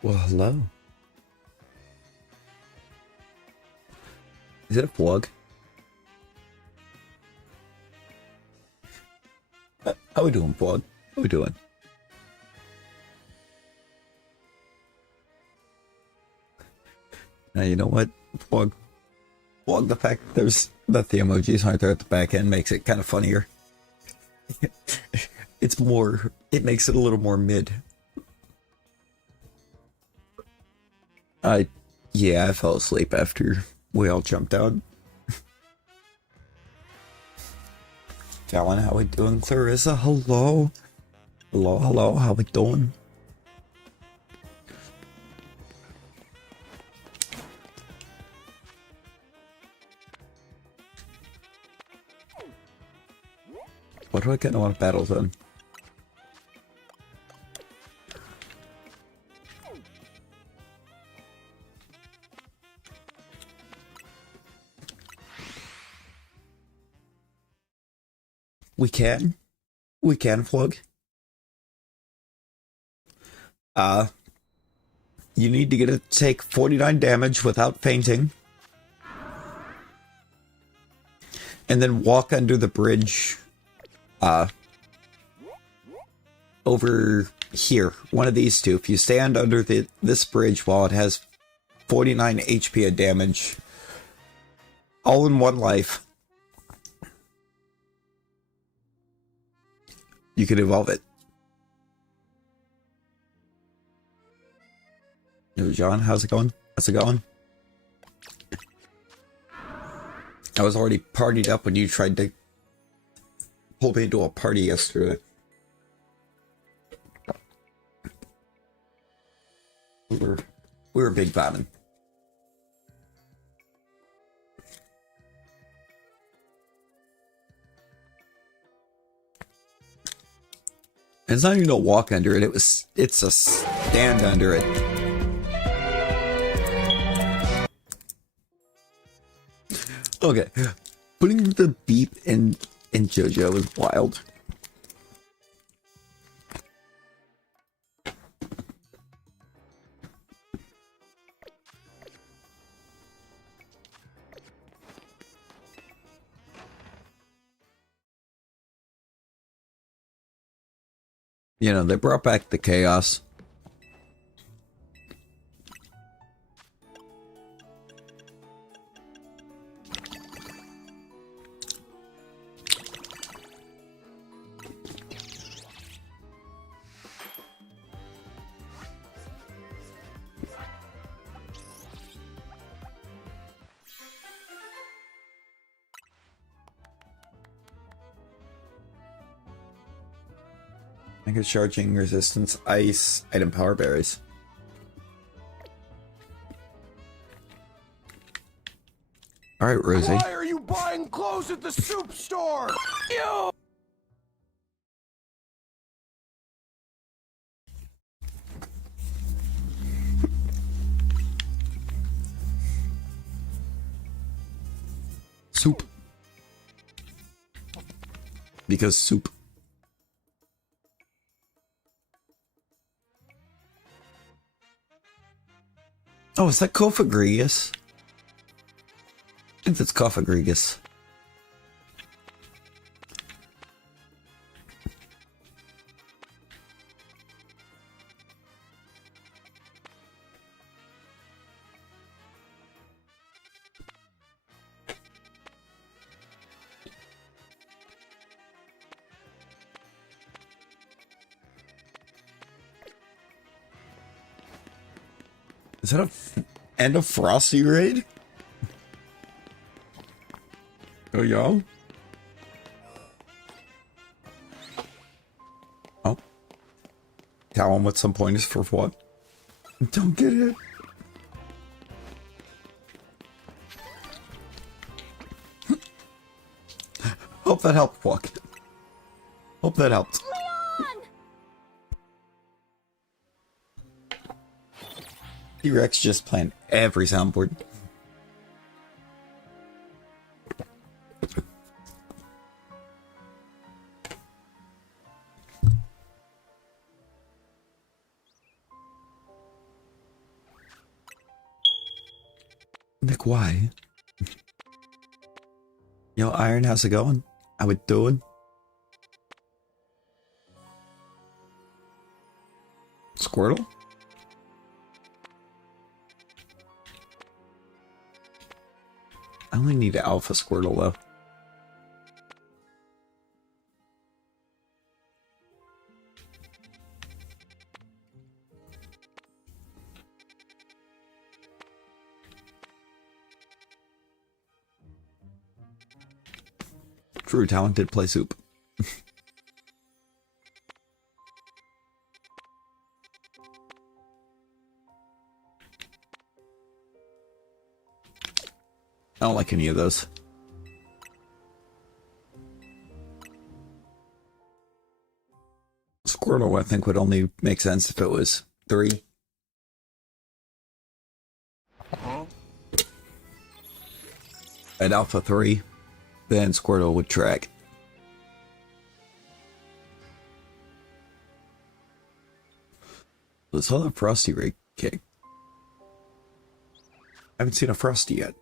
Well, hello. Is it a plug? How we doing, plug? How we doing? Now, you know what, plug? Plug, the fact that the emojis aren't there at the back end makes it kind of funnier. It makes it a little more mid. I, yeah, I fell asleep after we all jumped out. Fallon, how we doing? Clarissa, hello. Hello, hello, how we doing? What do I kind of want to battle then? We can. We can plug. You need to get it to take 49 damage without fainting. And then walk under the bridge, over here. One of these two. If you stand under this bridge while it has 49 HP of damage, all in one life, you can evolve it. Yo, John, how's it going? How's it going? I was already partied up when you tried to pull me into a party yesterday. We were big vibing. It's not even a walk under it. It's a stand under it. Okay, putting the beep in JoJo is wild. You know, they brought back the chaos. I think it's charging resistance, ice, item power berries. Alright, Rosie. Why are you buying clothes at the soup store? Ew! Soup. Because soup. Oh, is that Cofagrigus? I think that's Cofagrigus. Is that a end of Frosty raid? Oh, yo. Oh. Tell him what some point is for what? Don't get it. Hope that helped, Walk. Hope that helped. T-Rex just playing every soundboard. Nick, why? Yo, Iron, how's it going? How it doing? Squirtle? I only need an Alpha Squirtle, though. True talented play soup. I don't like any of those. Squirtle, I think, would only make sense if it was 3. At Alpha 3, then Squirtle would track. Let's hold a Frosty rig kick. I haven't seen a Frosty yet.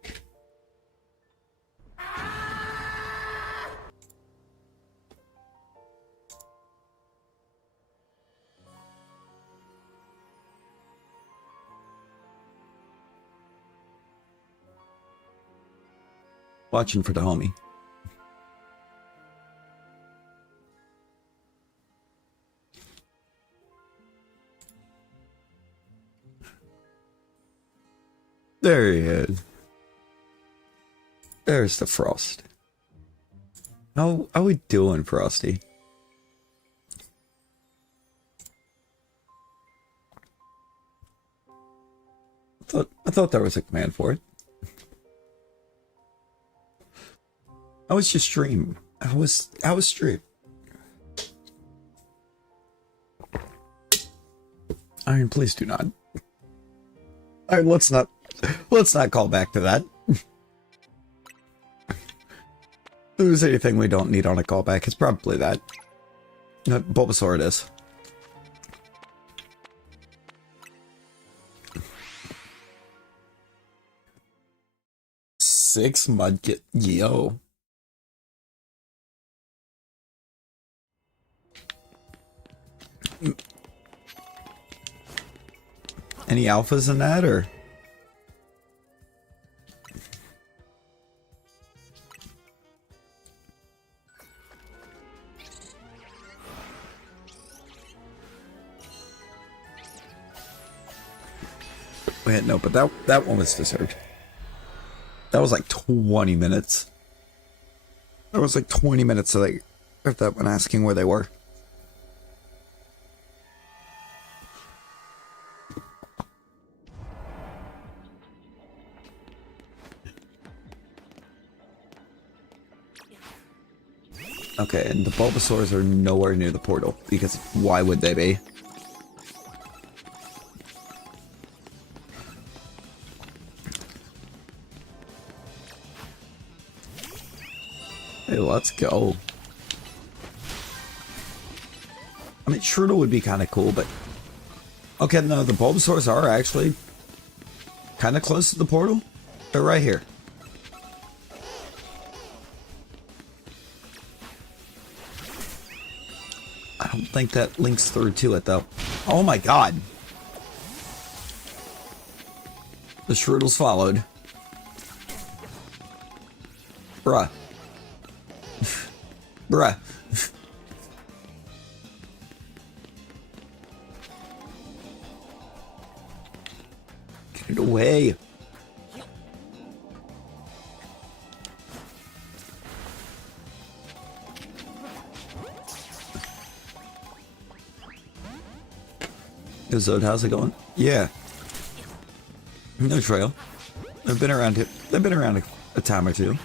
Watching for the homie. There he is. There's the Frost. How we doing, Frosty? I thought there was a command for it. How was your stream? How was stream? Iron, please do not. Iron, let's not call back to that. If there's anything we don't need on a callback, it's probably that. Bulbasaur it is. Six Mudkip, yo. Any alphas in that, or? Wait, no, but that one was deserved. That was like 20 minutes. That was like 20 minutes of that one asking where they were. Okay, and the Bulbasaurs are nowhere near the portal, because why would they be? Hey, let's go. I mean, Shroodle would be kind of cool, but... Okay, no, the Bulbasaurs are actually kind of close to the portal. They're right here. I don't think that links through to it, though. Oh my god. The Shroodles followed. Bruh. Bruh. Get it away. Yo, Zod, how's it going? Yeah. No trail. They've been around here. They've been around a time or two.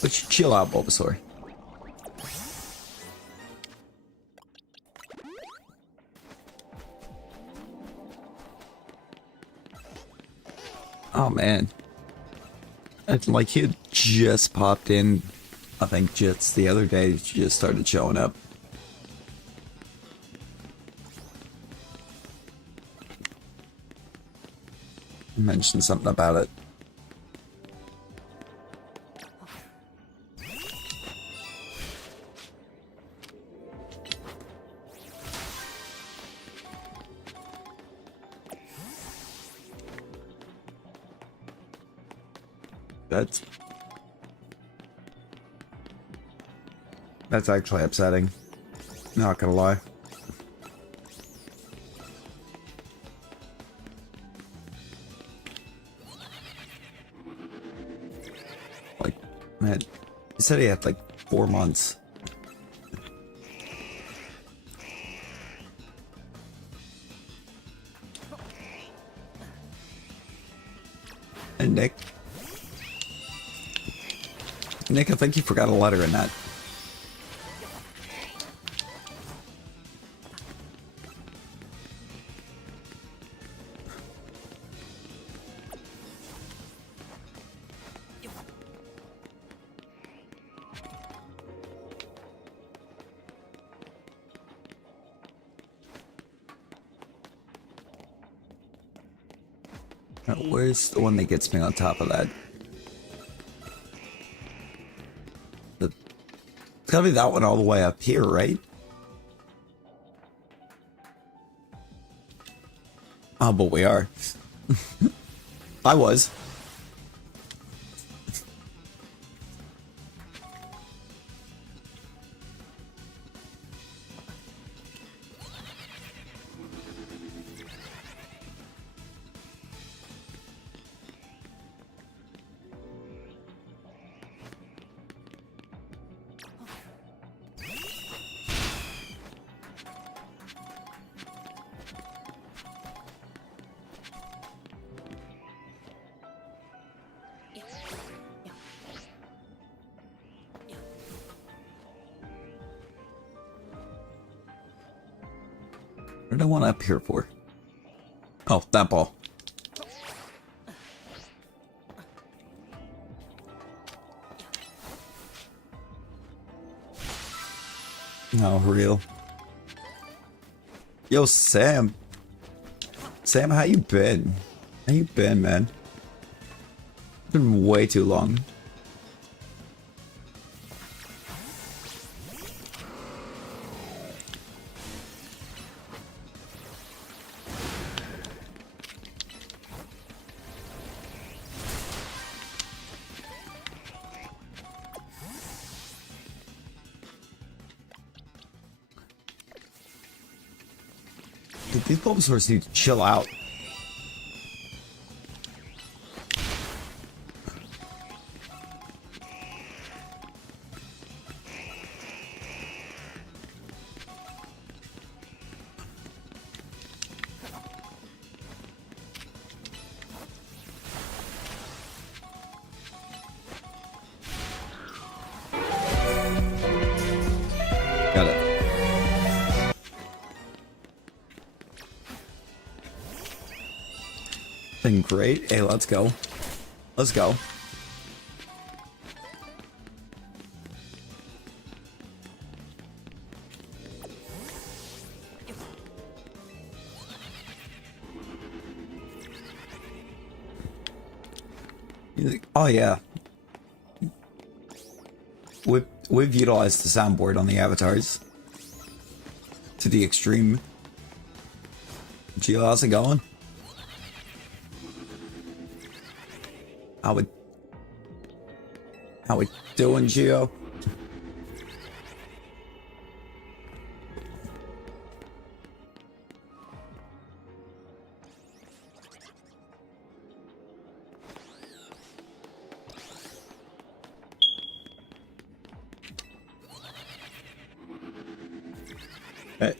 But chill out, Bulbasaur. Oh man. Like he had just popped in. I think just the other day she just started showing up. mentioned something about it. That's actually upsetting. Not gonna lie. Like, man, he said he had like 4 months. And Nick, I think you forgot a letter in that. Where's the one that gets me on top of that? It's gotta be that one all the way up here, right? Oh, but we are. I was. What did I want up here for? Oh, that ball. No, real. Yo, Sam. Sam, how you been? How you been, man? It's been way too long. Dude, these Bulbasaurs need to chill out. Got it. Been great. Hey, let's go. Let's go. Oh yeah. We've utilized the soundboard on the avatars to the extreme. Gio, how's it going? How we doing, Gio? Hey.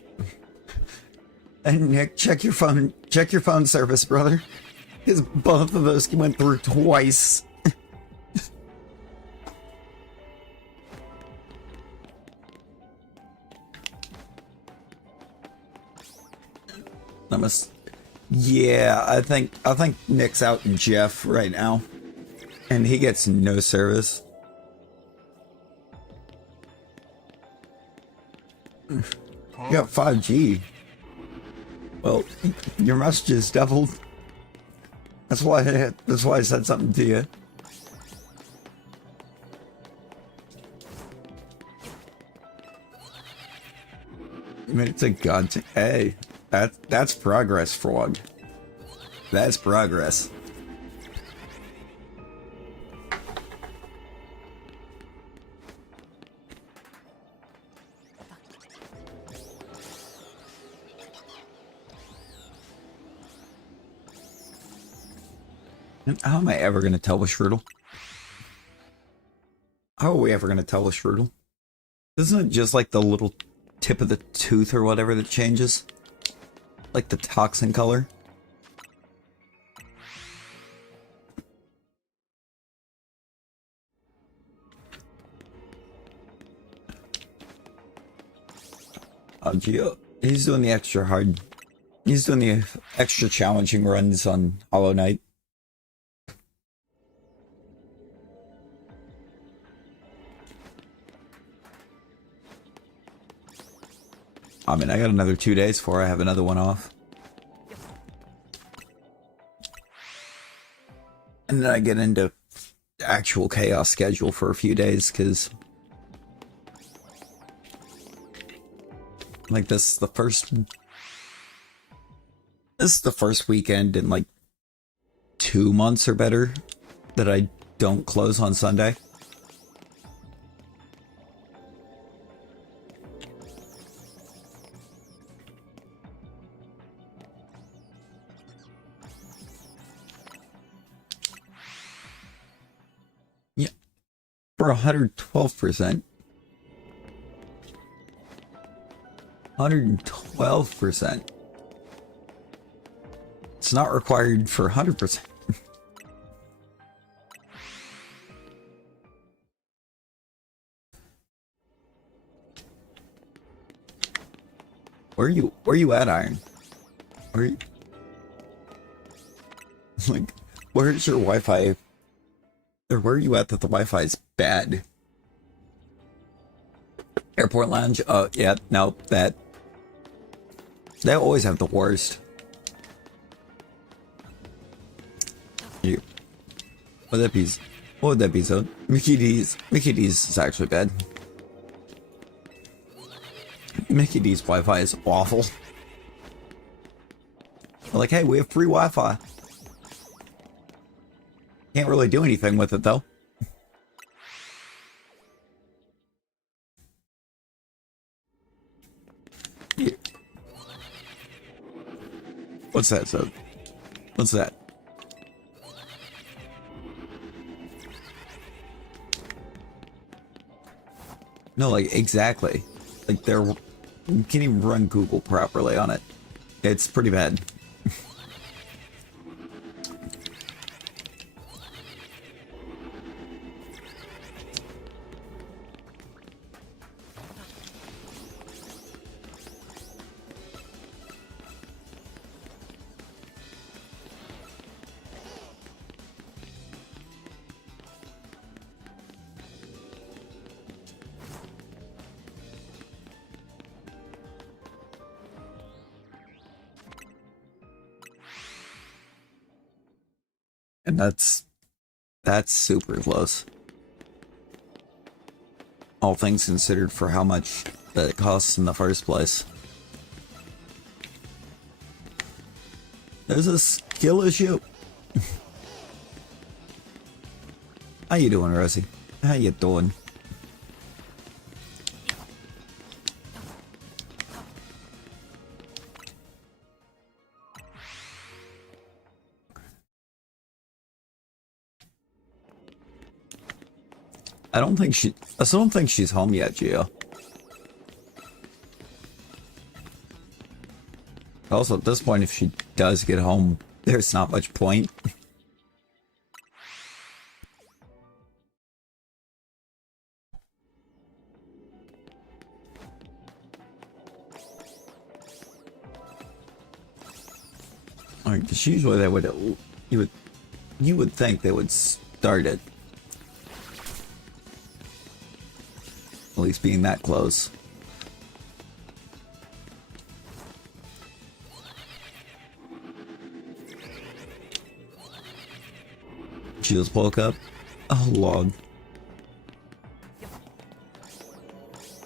And Nick, check your phone. Check your phone service, brother. Because both of those went through twice. Yeah, I think Nick's out in Jeff right now, and he gets no service. You got 5G. Well, your messages doubled. That's why I said something to you. I mean, it's a god. Hey, that's progress, Frog. That's progress. And how am I ever going to tell with Strudel? How are we ever going to tell with Strudel? Isn't it just like the little tip of the tooth or whatever that changes? Like the toxin color? Oh, Gio, he's doing the extra hard. He's doing the extra challenging runs on Hollow Knight. I mean, I got another 2 days before I have another one off. And then I get into actual chaos schedule for a few days, because like this is the first weekend in like 2 months or better that I don't close on Sunday. Yeah, for 112%. 112%. It's not required for 100%. Where you at, Iron? Where you, like, where's your Wi-Fi? Or where are you at that the Wi-Fi is bad? Airport Lounge? Oh, yeah, no, they always have the worst. You. What would that be, so? Mickey D's is actually bad. Mickey D's Wi-Fi is awful. They're like, hey, we have free Wi-Fi. Can't really do anything with it, though. Yeah. What's that, so? What's that? No, like, exactly. Like, you can't even run Google properly on it. It's pretty bad. And that's super close. All things considered for how much that it costs in the first place. There's a skill issue. How you doing, Rosie? How you doing? I still don't think she's home yet, Gio. Also, at this point, if she does get home, there's not much point. Like, 'cause usually they would, you would think they would start it. At least being that close. just woke up. Oh lord.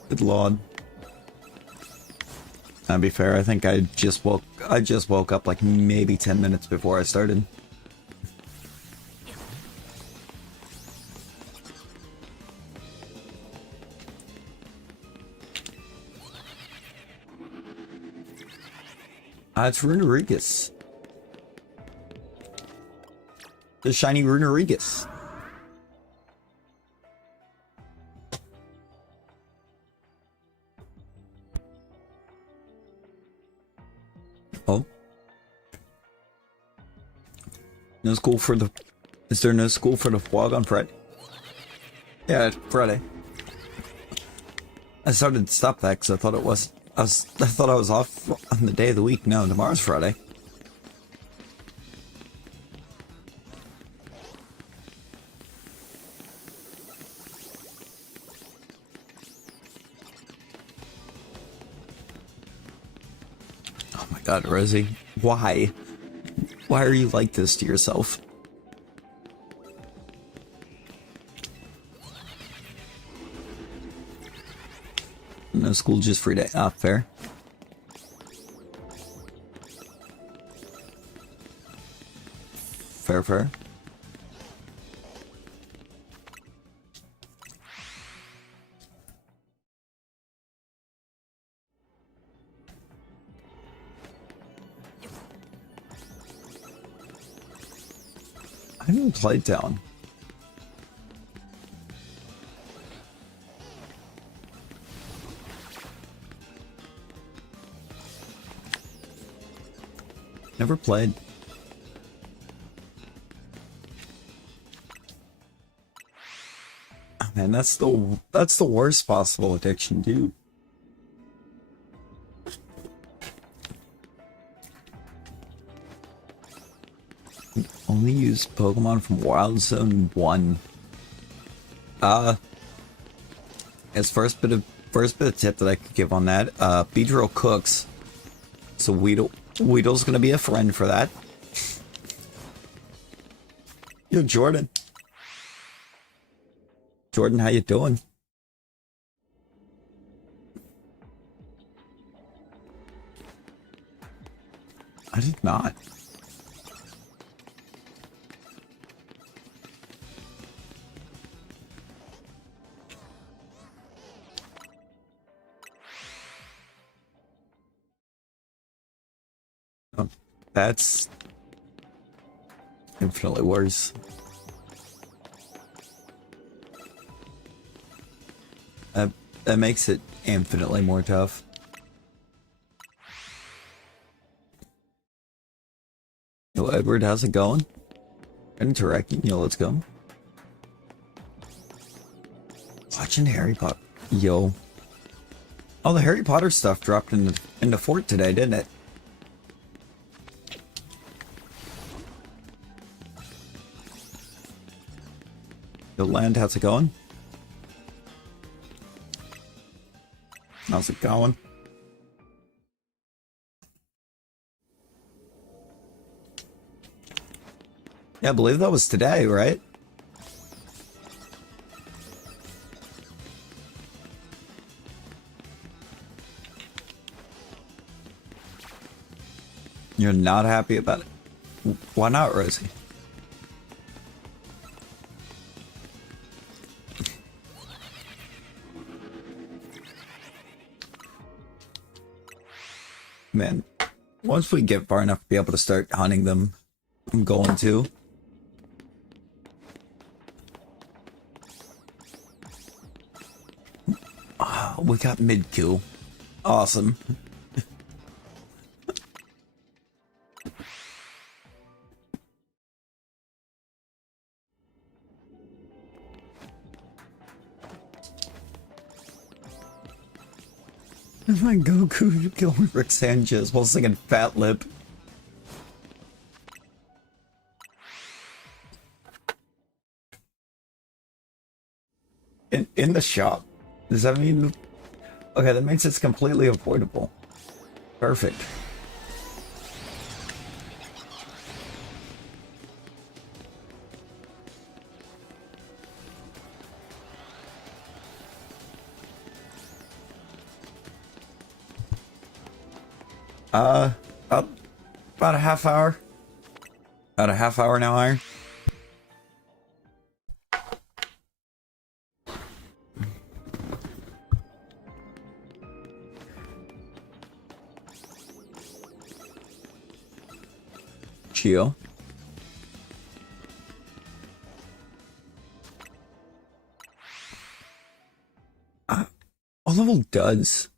Good lord. To be fair, I think I just woke up like maybe 10 minutes before I started. It's Runerigus. The shiny Runerigus. Oh. No school for the... Is there no school for the vlog on Friday? Yeah, Friday. I started to stop that because I thought it was... I thought I was off on the day of the week. No, tomorrow's Friday. Oh my god, Rosie. Why? Why are you like this to yourself? No school, just free day. Ah, fair. Fair, fair. I didn't play down. Never played. Oh, man, that's the worst possible addiction, dude. Only use Pokemon from Wild Zone 1. As first bit of tip that I could give on that, Beedrill cooks. So Weedle's gonna be a friend for that. Yo, Jordan. Jordan, how you doing? I did not. Oh, that's infinitely worse. That makes it infinitely more tough. Yo, Edward, how's it going? Interacting, yo, let's go. Watching Harry Potter. Yo. Oh, the Harry Potter stuff dropped in the fort today, didn't it? Yo, Land, how's it going? How's it going? Yeah, I believe that was today, right? You're not happy about it? Why not, Rosie? Man, once we get far enough to be able to start hunting them, I'm going to. Oh, we got mid-Q. Awesome. My Goku killing Rick Sanchez while singing Fat Lip. In the shop. Does that mean... Okay, that means it's completely avoidable. Perfect. About a half hour. About a half hour now, Iron. Chio. What level does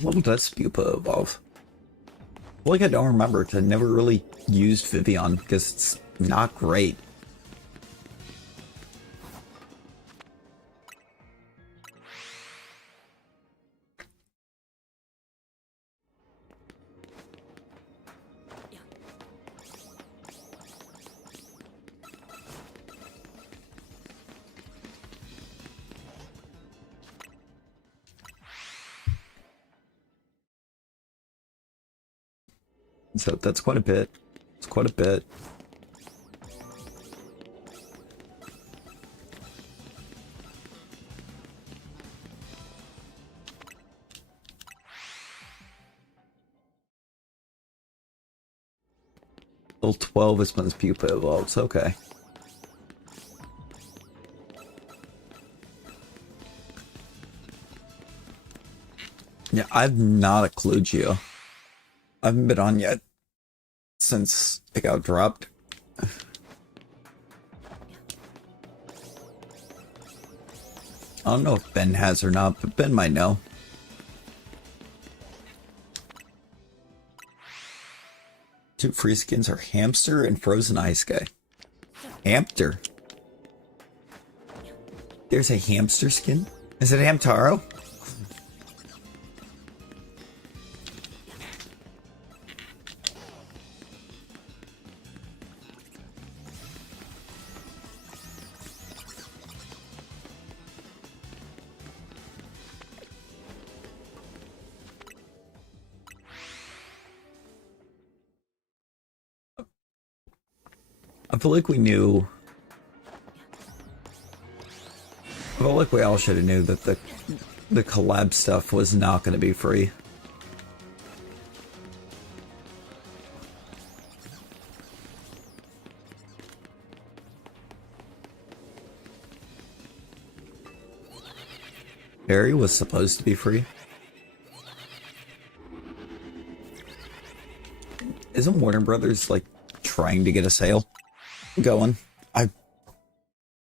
Spupa evolve? Like I don't remember, 'cause I never really used Vivian because it's not great. So that's quite a bit. It's quite a bit. Level 12 is when this pupa evolves. Okay. Yeah, I've not a clue, Geo. I haven't been on yet since it got dropped. I don't know if Ben has or not, but Ben might know. Two free skins are Hamster and Frozen Ice Guy. Hamster? There's a hamster skin? Is it Hamtaro? I feel like we knew. I feel like we all should have knew that the collab stuff was not going to be free. Barry was supposed to be free. Isn't Warner Brothers like trying to get a sale going?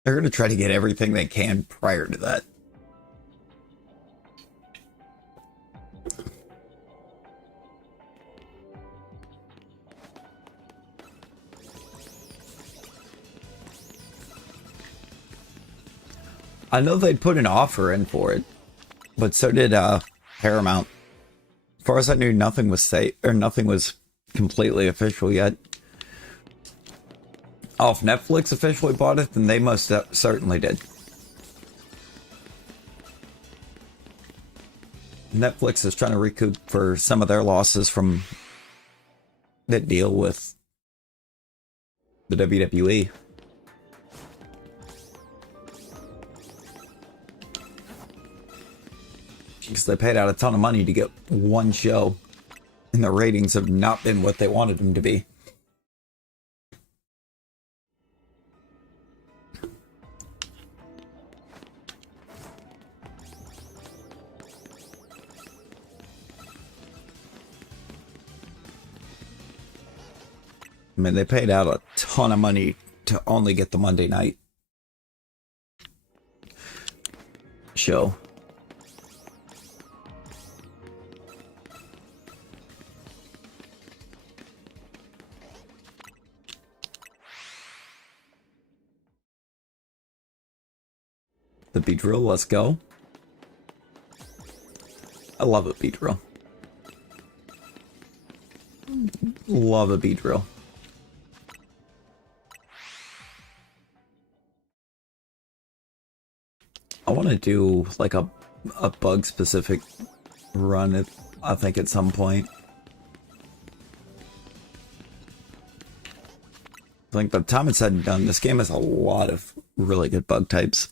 They're gonna try to get everything they can prior to that. I know they'd put an offer in for it, but so did Paramount. As far as I knew, nothing was nothing was completely official yet. Oh, if Netflix officially bought it, then they most certainly did. Netflix is trying to recoup for some of their losses from that deal with the WWE. Because they paid out a ton of money to get one show, and the ratings have not been what they wanted them to be. I mean, they paid out a ton of money to only get the Monday night show. The beat drill, let's go. I love a beat drill. Love a beat drill. I want to do like a bug specific run I think at some point. I think by the time it's said and done, this game has a lot of really good bug types.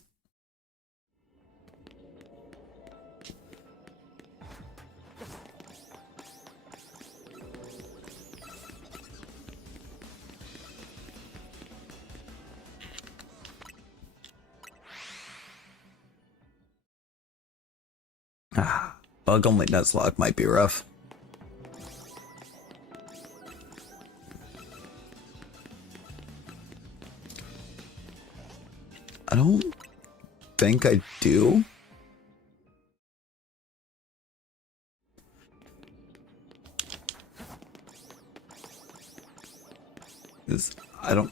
Bug only Nuzlocke might be rough. I don't think I do.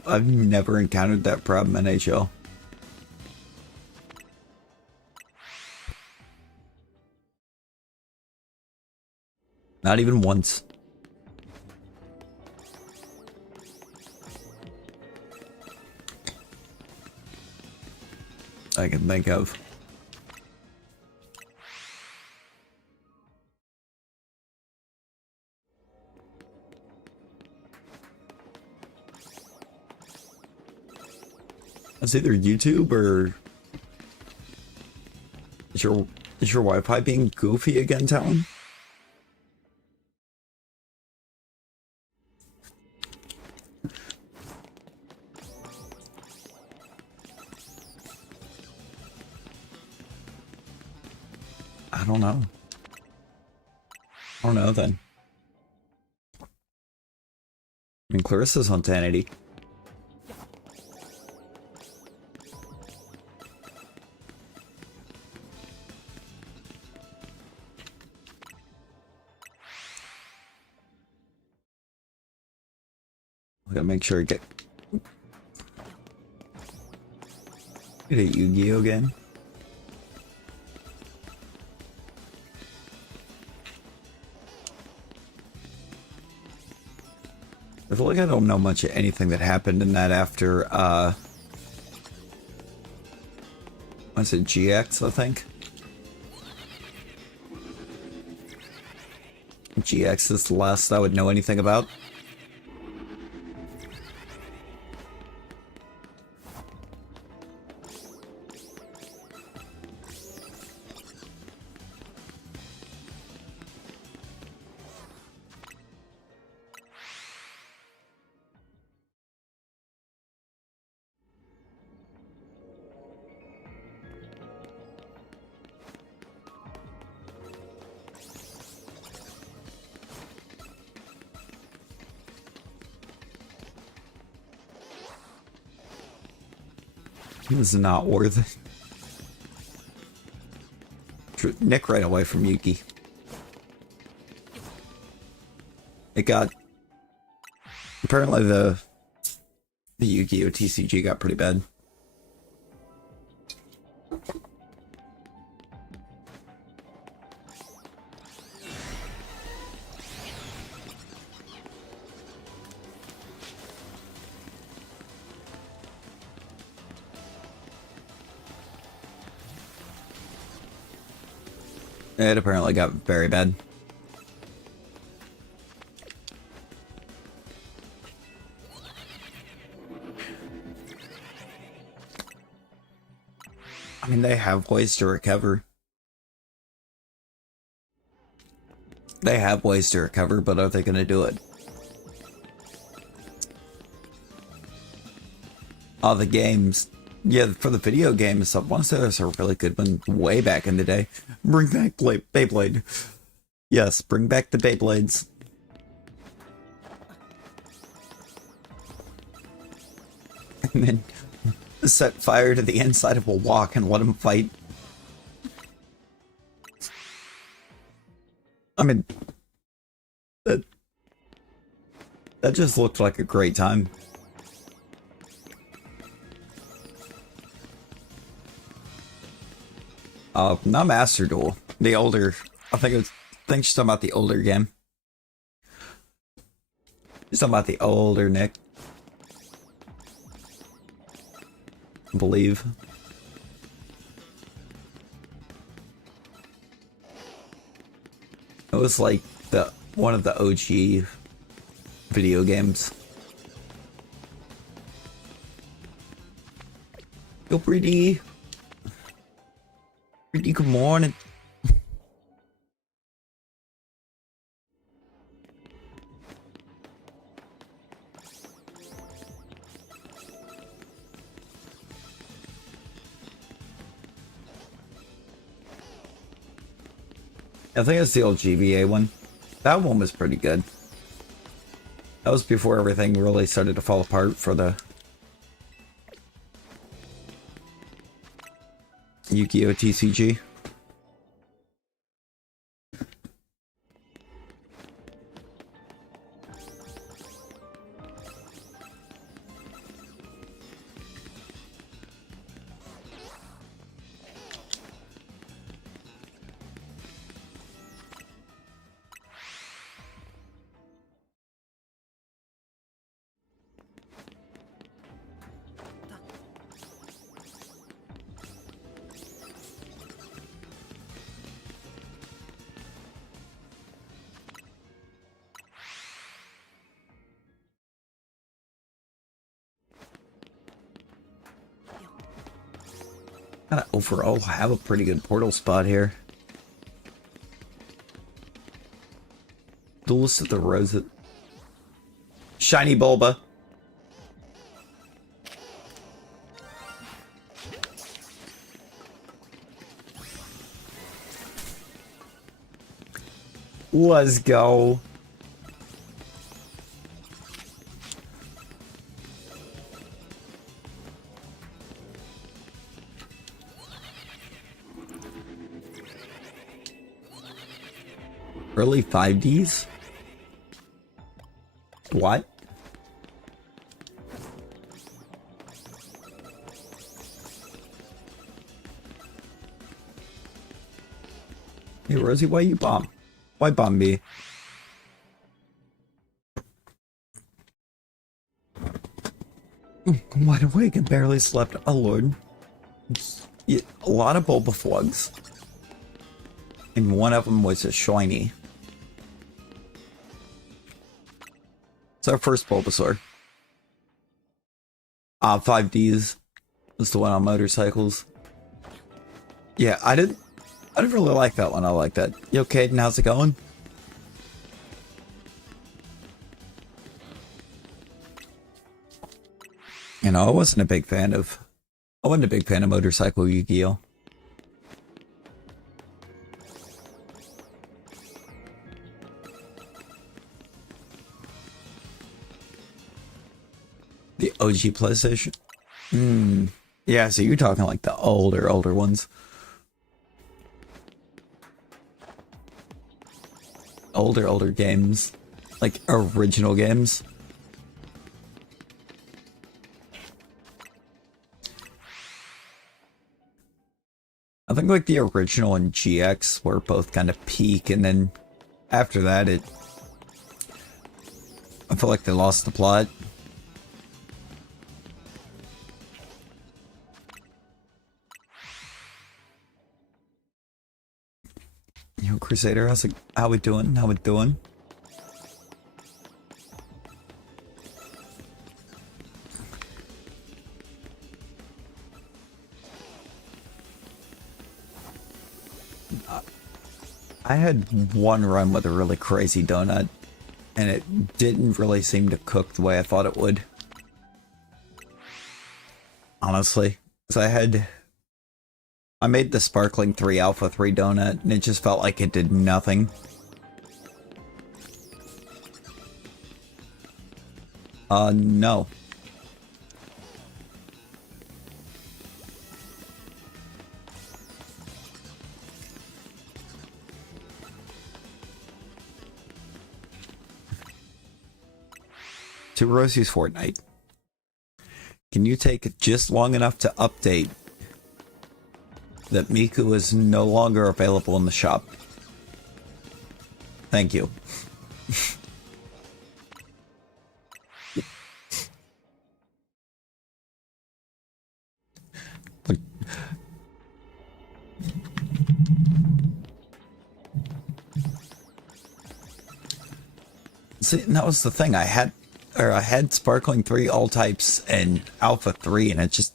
I've never encountered that problem in NHL. Not even once. I can think of. It's either YouTube or is your Wi-Fi being goofy again, Talon? I don't know. I don't know then. I mean, Clarissa's on 1080. I gotta make sure I get a Yu-Gi-Oh game. I feel like I don't know much of anything that happened in that after, what's it, GX, I think? GX is the last I would know anything about. It was not worth it. Nick ran away from Yuki. It got... Apparently the Yu-Gi-Oh! TCG got pretty bad. It apparently got very bad. I mean, they have ways to recover. They have ways to recover, but are they going to do it? All the games. Yeah, for the video games, I want to say there's a really good one way back in the day. Bring back Beyblade. Yes, bring back the Beyblades. And then set fire to the inside of a walk and let them fight. I mean, that just looked like a great time. Not Master Duel. The older. I think she's talking about the older game. She's talking about the older Nick. I believe. It was like one of the OG video games. Yo, pretty. Pretty good morning. I think it's the old GVA one. That one was pretty good. That was before everything really started to fall apart for the Yu-Gi-Oh! TCG. Kinda overall have a pretty good portal spot here. Duelist of the Rose. Shiny Bulba. Let's go. Early 5Ds? What? Hey Rosie, why you bomb? Why bomb me? I'm wide awake and barely slept. Oh lord. Yeah, a lot of Bulbaflugs. And one of them was a shiny. It's our first Bulbasaur. 5Ds was the one on motorcycles. Yeah, I didn't really like that one. I like that. You okay, Caden? How's it going? You know, I wasn't a big fan of motorcycle Yu-Gi-Oh! The OG PlayStation? Yeah, so you're talking like the older ones. Older games. Like original games. I think like the original and GX were both kind of peak, and then after that I feel like they lost the plot. Yo, Crusader, how we doing? How we doing? I had one run with a really crazy donut, and it didn't really seem to cook the way I thought it would. Honestly, because I made the Sparkling 3 Alpha 3 donut, and it just felt like it did nothing. No. To Rosie's Fortnite. Can you take just long enough to update that Miku is no longer available in the shop? Thank you. See, and that was the thing. I had Sparkling 3 all types and Alpha 3, and it just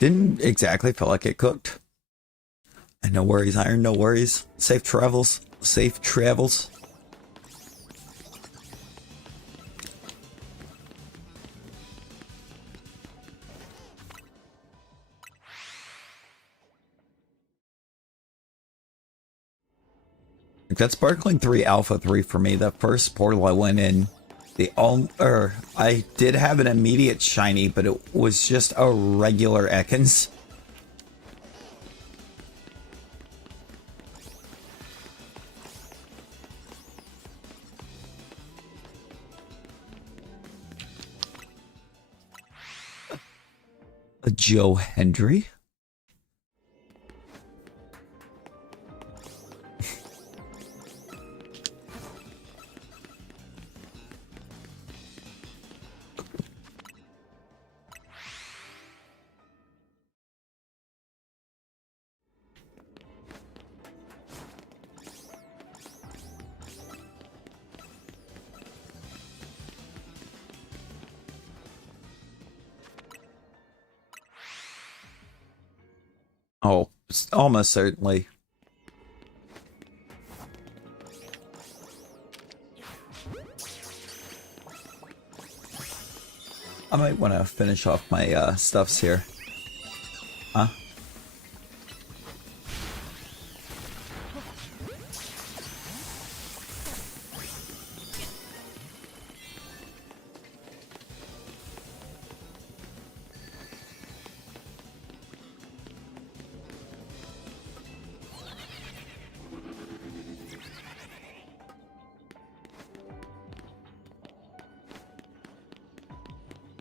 didn't exactly feel like it cooked. And no worries, Iron, no worries. Safe travels. Safe travels. That's Sparkling 3 Alpha 3 for me. The first portal I went in, I did have an immediate shiny, but it was just a regular Ekans. A Joe Hendry. Oh, almost certainly. I might want to finish off my stuffs here. Huh?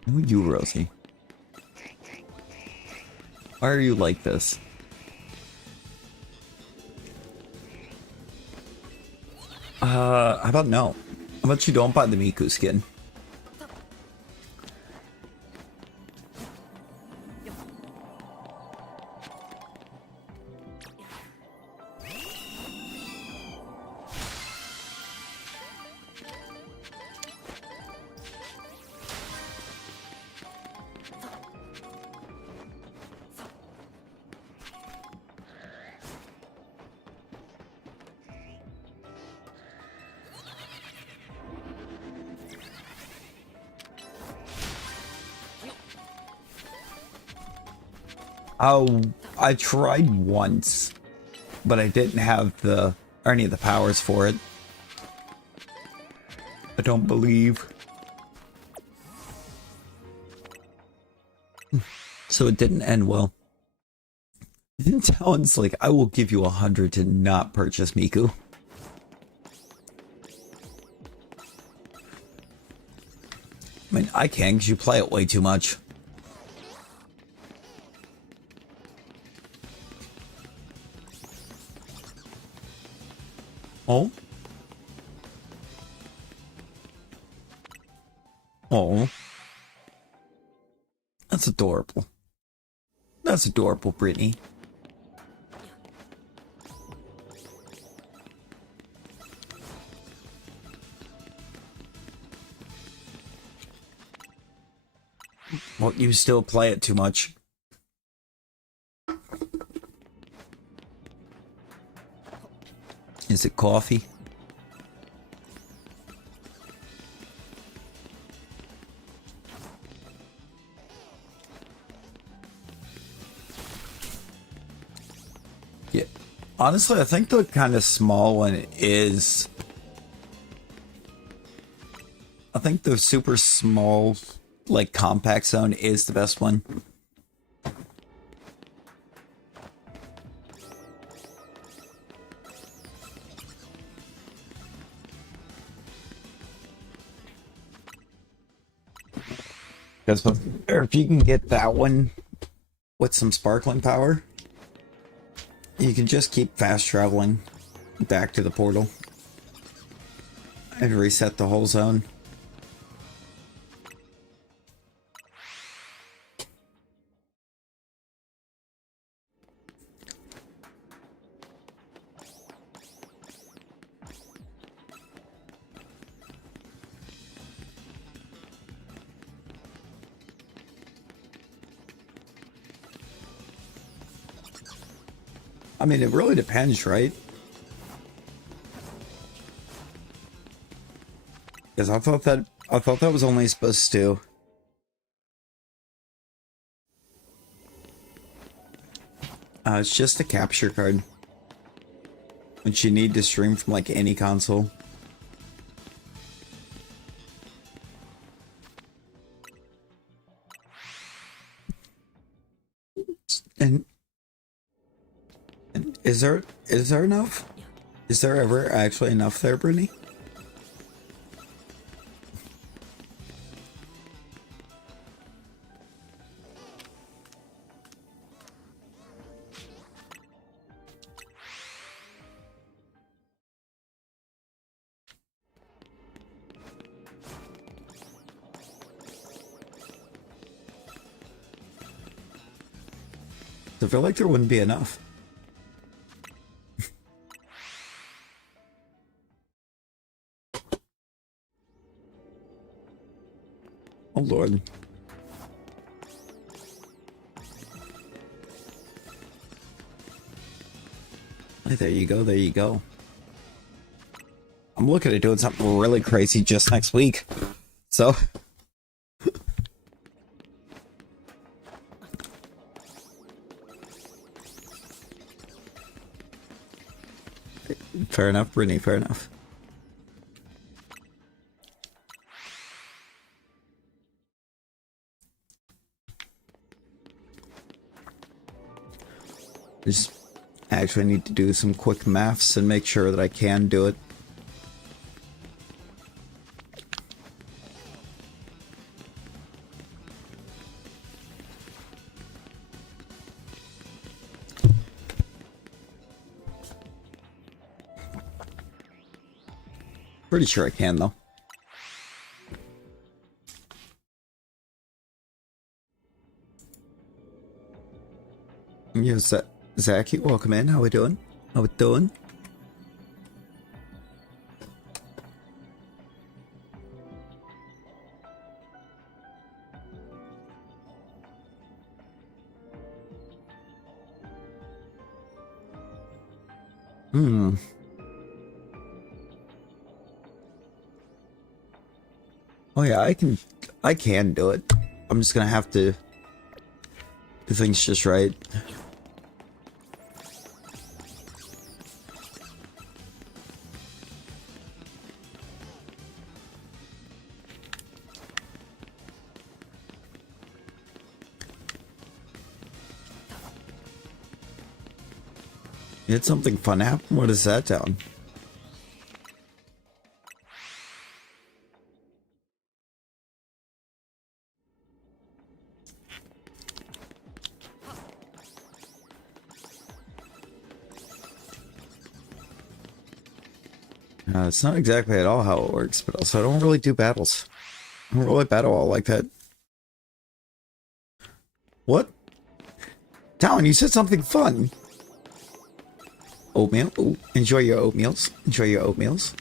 Who are you, Rosie? Why are you like this? How about no? How about you don't buy the Miku skin? Oh, I tried once, but I didn't have any of the powers for it. I don't believe. So it didn't end well. It sounds like I will give you 100 to not purchase Miku. I mean, I can because you play it way too much. Oh? Oh. That's adorable. That's adorable, Brittany. Well, you still play it too much. Is it coffee? Yeah. Honestly, I think the kind of small one is... I think the super small, like, compact zone is the best one. Or if you can get that one with some sparkling power, you can just keep fast traveling back to the portal and reset the whole zone. I mean, it really depends, right? Because I thought that was only supposed to. It's just a capture card. Would you need to stream from like any console? And, and is there enough? Is there ever actually enough there, Brittany? I feel like there wouldn't be enough. Oh Lord. Hey, there you go, there you go. I'm looking at doing something really crazy just next week. So fair enough, Brittany, fair enough. I just actually need to do some quick maths and make sure that I can do it. Pretty sure I can, though. Yes, Zachy, welcome in. How we doing? How we doing? Oh yeah, I can do it. I'm just gonna have to do things just right. You had something fun happen? What is that down? It's not exactly at all how it works, but also I don't really do battles. I don't really battle all like that. What? Talon, you said something fun. Oatmeal? Ooh, enjoy your oatmeals. Enjoy your oatmeals.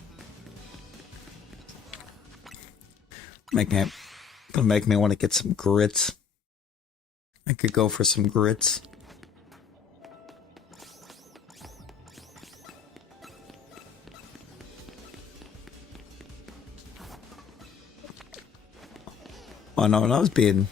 Gonna make me want to get some grits. I could go for some grits. Oh no, I was being...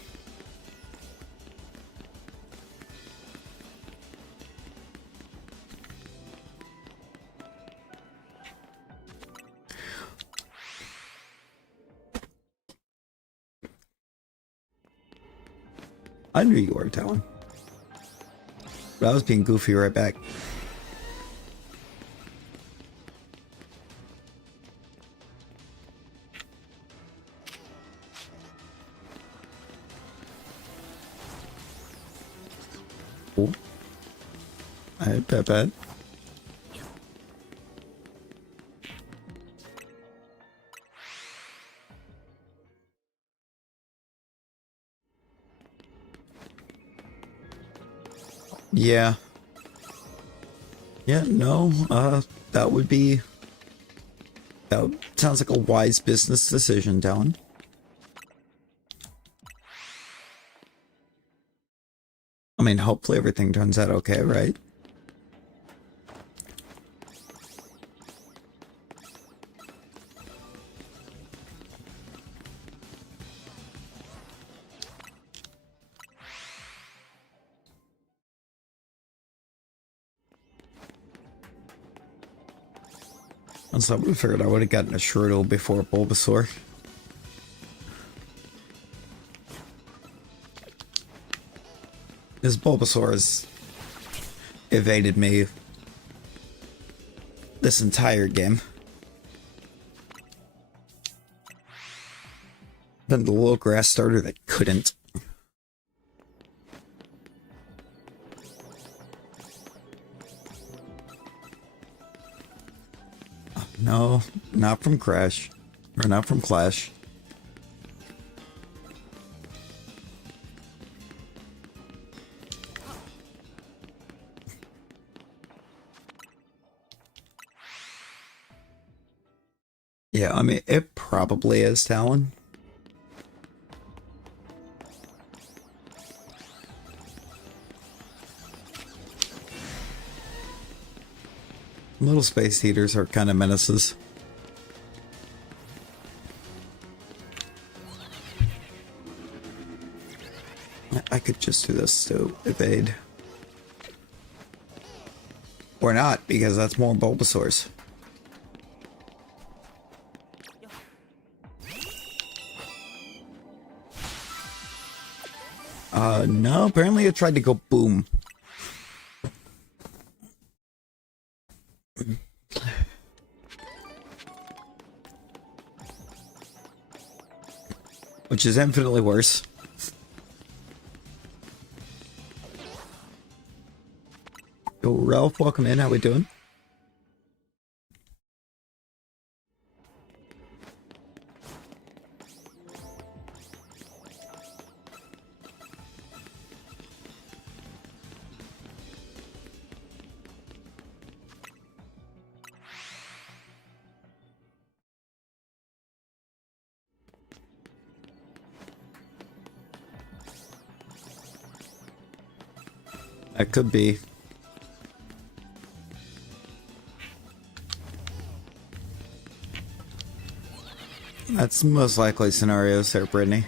I knew you were, Talon. But I was being goofy right back. Cool. I bet. Yeah. Yeah, no, that would be... That sounds like a wise business decision, Talon. I mean, hopefully everything turns out okay, right? So we figured I would have gotten a Shroodle before Bulbasaur. This Bulbasaur has evaded me this entire game. Then the little grass starter that couldn't. Oh, no, not from Crash. Or not from Clash. Yeah, I mean, it probably is Talon. Little space heaters are kind of menaces. I could just do this to evade. Or not, because that's more Bulbasaurs. No, apparently it tried to go boom. Which is infinitely worse. Yo, Ralph, welcome in. How we doing? That could be. That's most likely scenarios there, Brittany.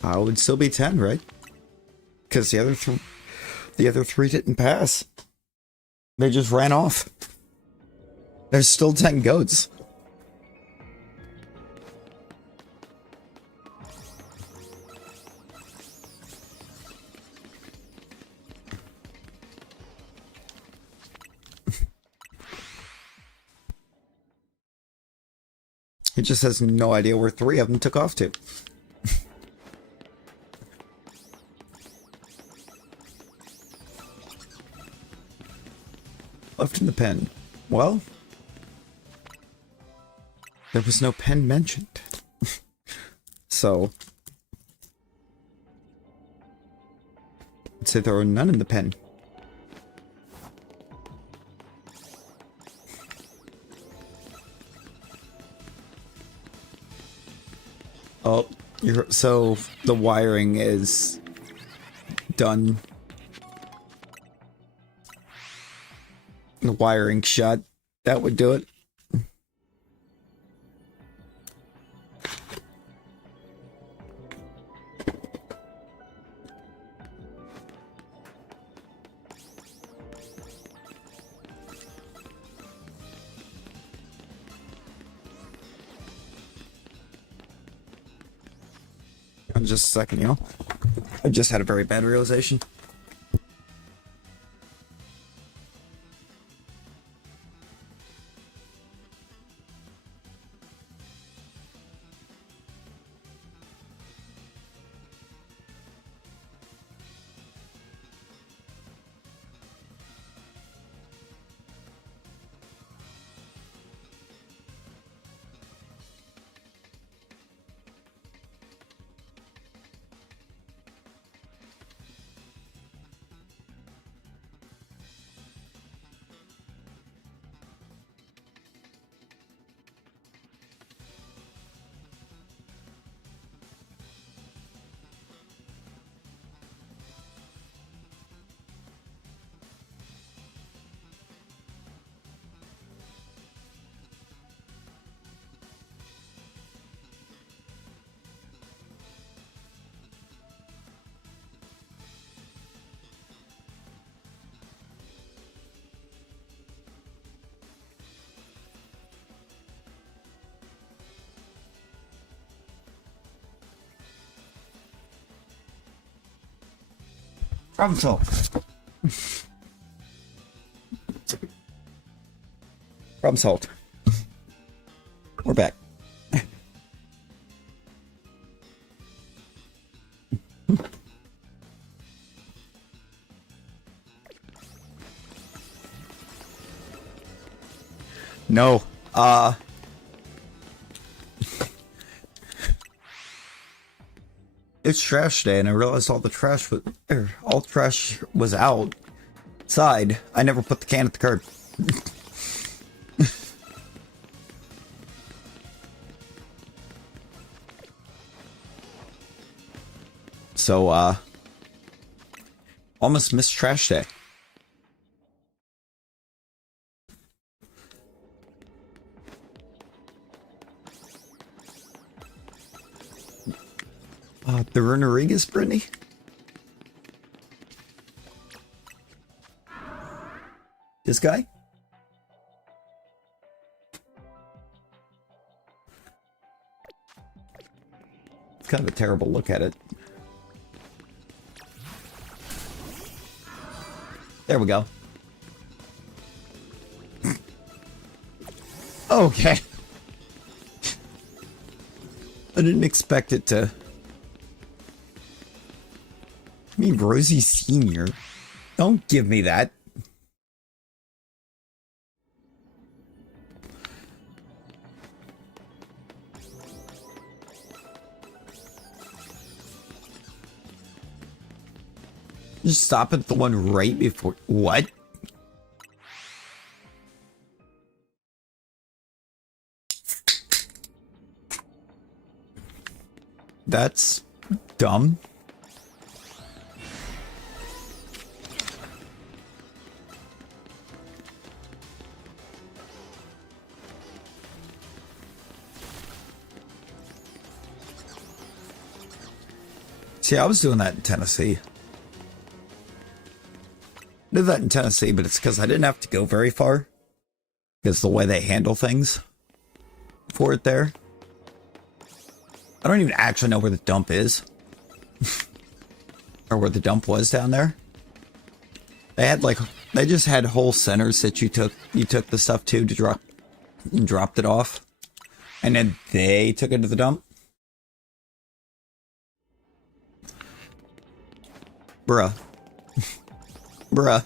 I would still be 10, right? Because the other three didn't pass. They just ran off. There's still 10 goats. He just has no idea where 3 of them took off to. Left in the pen. Well, there was no pen mentioned. So, I'd say there are none in the pen. Oh, so the wiring is done. The wiring shut. That would do it. Just a second, y'all. I just had a very bad realization. Problem solved. Problem solved. We're back. No. It's trash day, and I realized all the trash was outside. I never put the can at the curb. So, almost missed trash day. The Runerigas, Brittany? This guy? It's kind of a terrible look at it. There we go. Okay. I didn't expect it to... I mean, Rosie Sr. Don't give me that. Just stop at the one right before... What? That's dumb. See, I was doing that in Tennessee. I did that in Tennessee, but it's because I didn't have to go very far. Because the way they handle things for it there. I don't even actually know where the dump is. Or where the dump was down there. They had like, they just had whole centers that you took the stuff to drop, and dropped it off. And then they took it to the dump. Bruh. Bruh.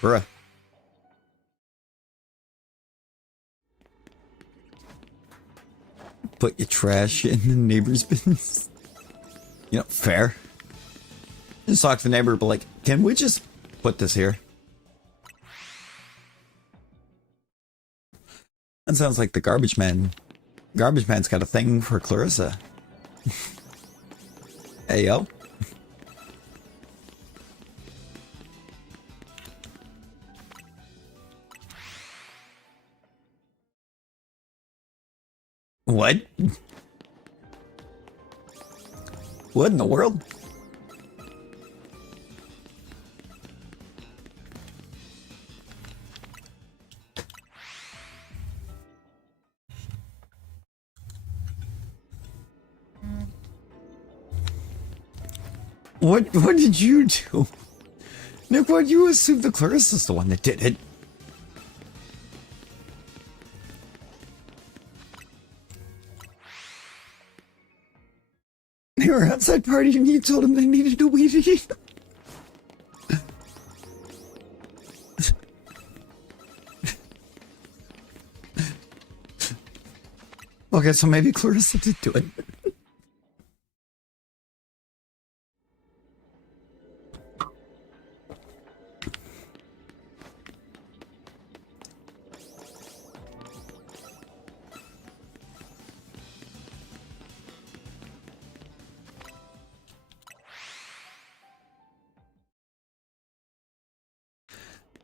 Bruh. Put your trash in the neighbor's business. You know, fair. Just talk to the neighbor, but like, can we just put this here? That sounds like the garbage man. Garbage man's got a thing for Clarissa. Hey, yo. What? What in the world? What did you do? Nick, what you assume the Clarissa's the one that did it? They were outside partying and you told them they needed a weed to eat. Okay, so maybe Clarissa did do it.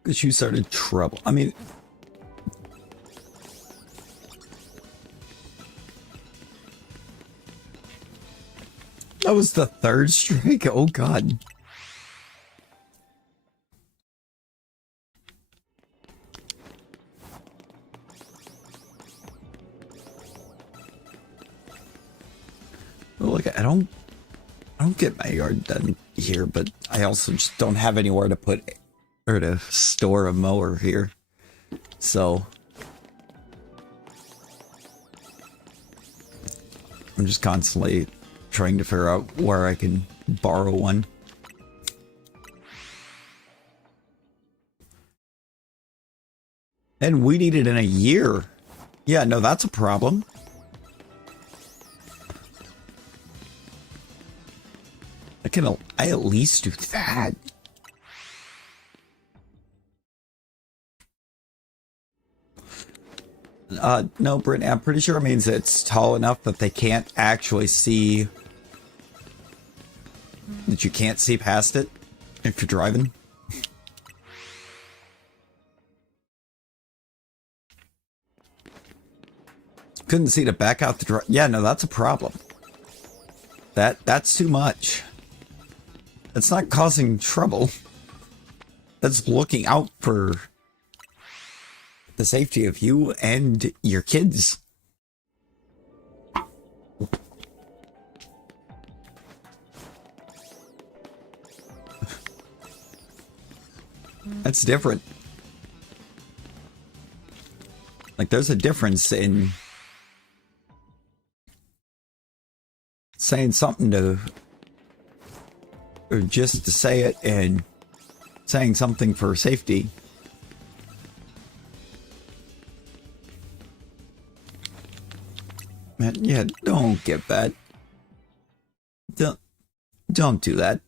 Because you started trouble. I mean... That was the third strike? Oh, God. I don't get my yard done here, but I also just don't have anywhere to put or to store a mower here. So I'm just constantly trying to figure out where I can borrow one. And we need it in a year. Yeah, no, that's a problem. I at least do that. No, Brittany, I'm pretty sure it means it's tall enough that they can't actually see, that you can't see past it if you're driving. Couldn't see to back out the drive. Yeah, no, that's a problem. That's too much. That's not causing trouble. That's looking out for the safety of you and your kids. That's different. Like, there's a difference in saying something to, or just to say it, and saying something for safety. Man, yeah, don't get that. Don't do that.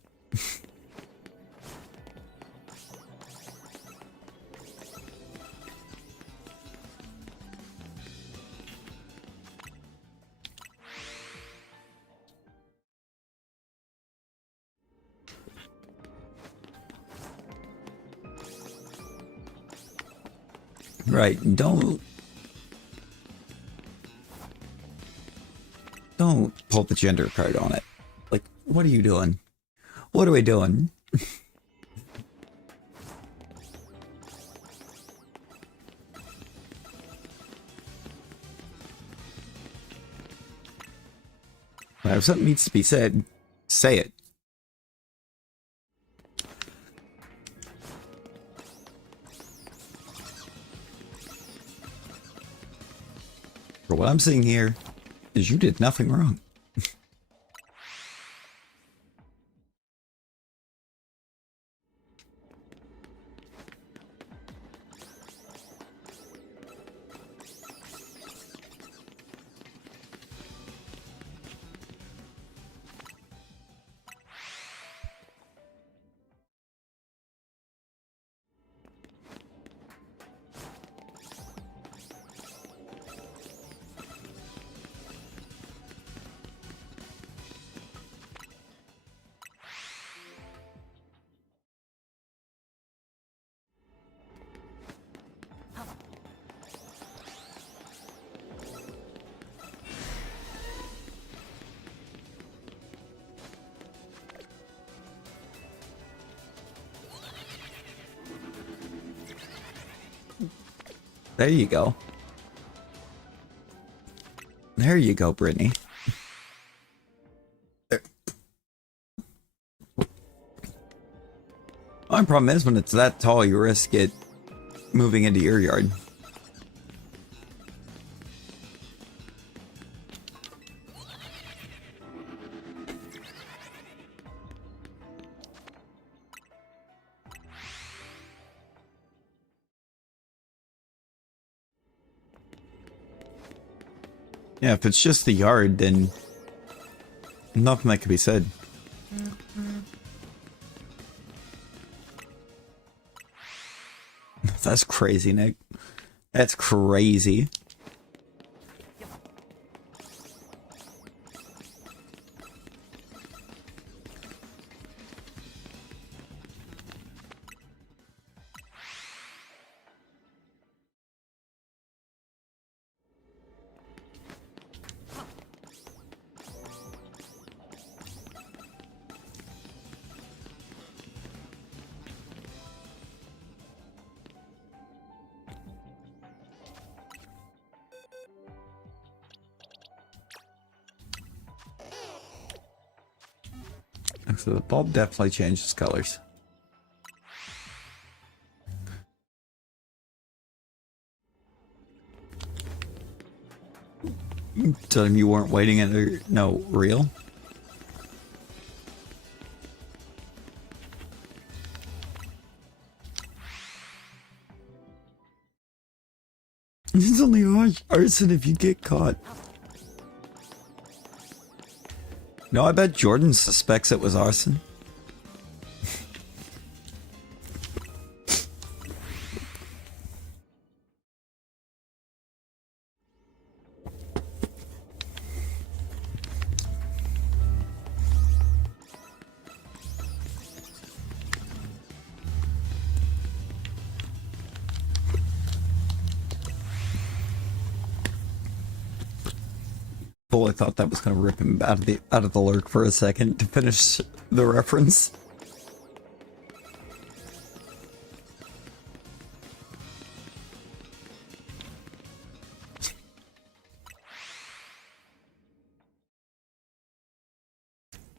Right, don't pull the gender card on it. Like, what are you doing? What are we doing? If something needs to be said, say it. For what I'm seeing here is you did nothing wrong. There you go. There you go, Brittany. There. My problem is when it's that tall, you risk it moving into your yard. Yeah, if it's just the yard, then nothing that could be said. That's crazy, Nick. That's crazy. So the bulb definitely changes colors. Tell him you weren't waiting at no real. It's only arson if you get caught. No, I bet Jordan suspects it was arson. I thought that was going to rip him out of the lurk for a second to finish the reference.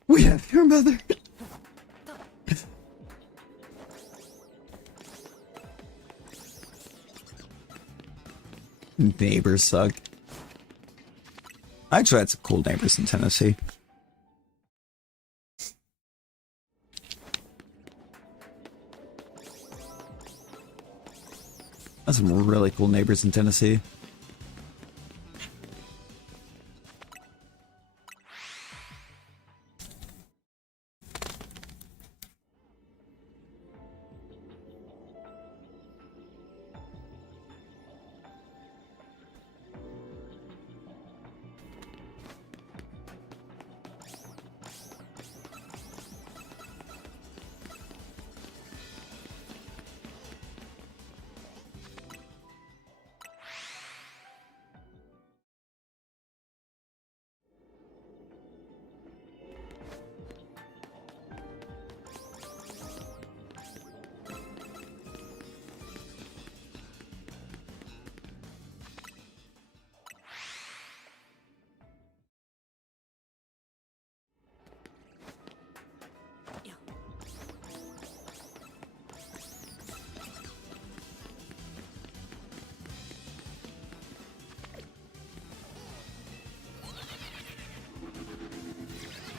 We have your mother. Neighbors suck. I actually had some cool neighbors in Tennessee. I had some really cool neighbors in Tennessee.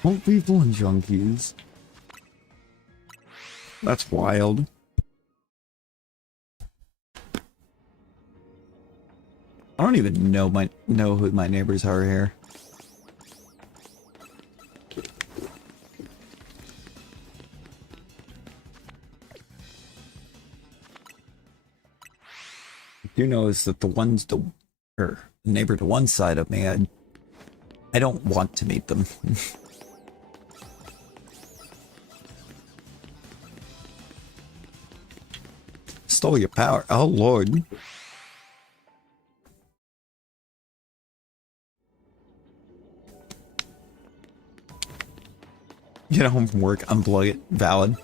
Old people and junkies. That's wild. I don't even know who my neighbors are here. You know is that the neighbor to one side of me, I don't want to meet them. Stole your power. Oh, Lord. Get home from work, unplug it. Valid.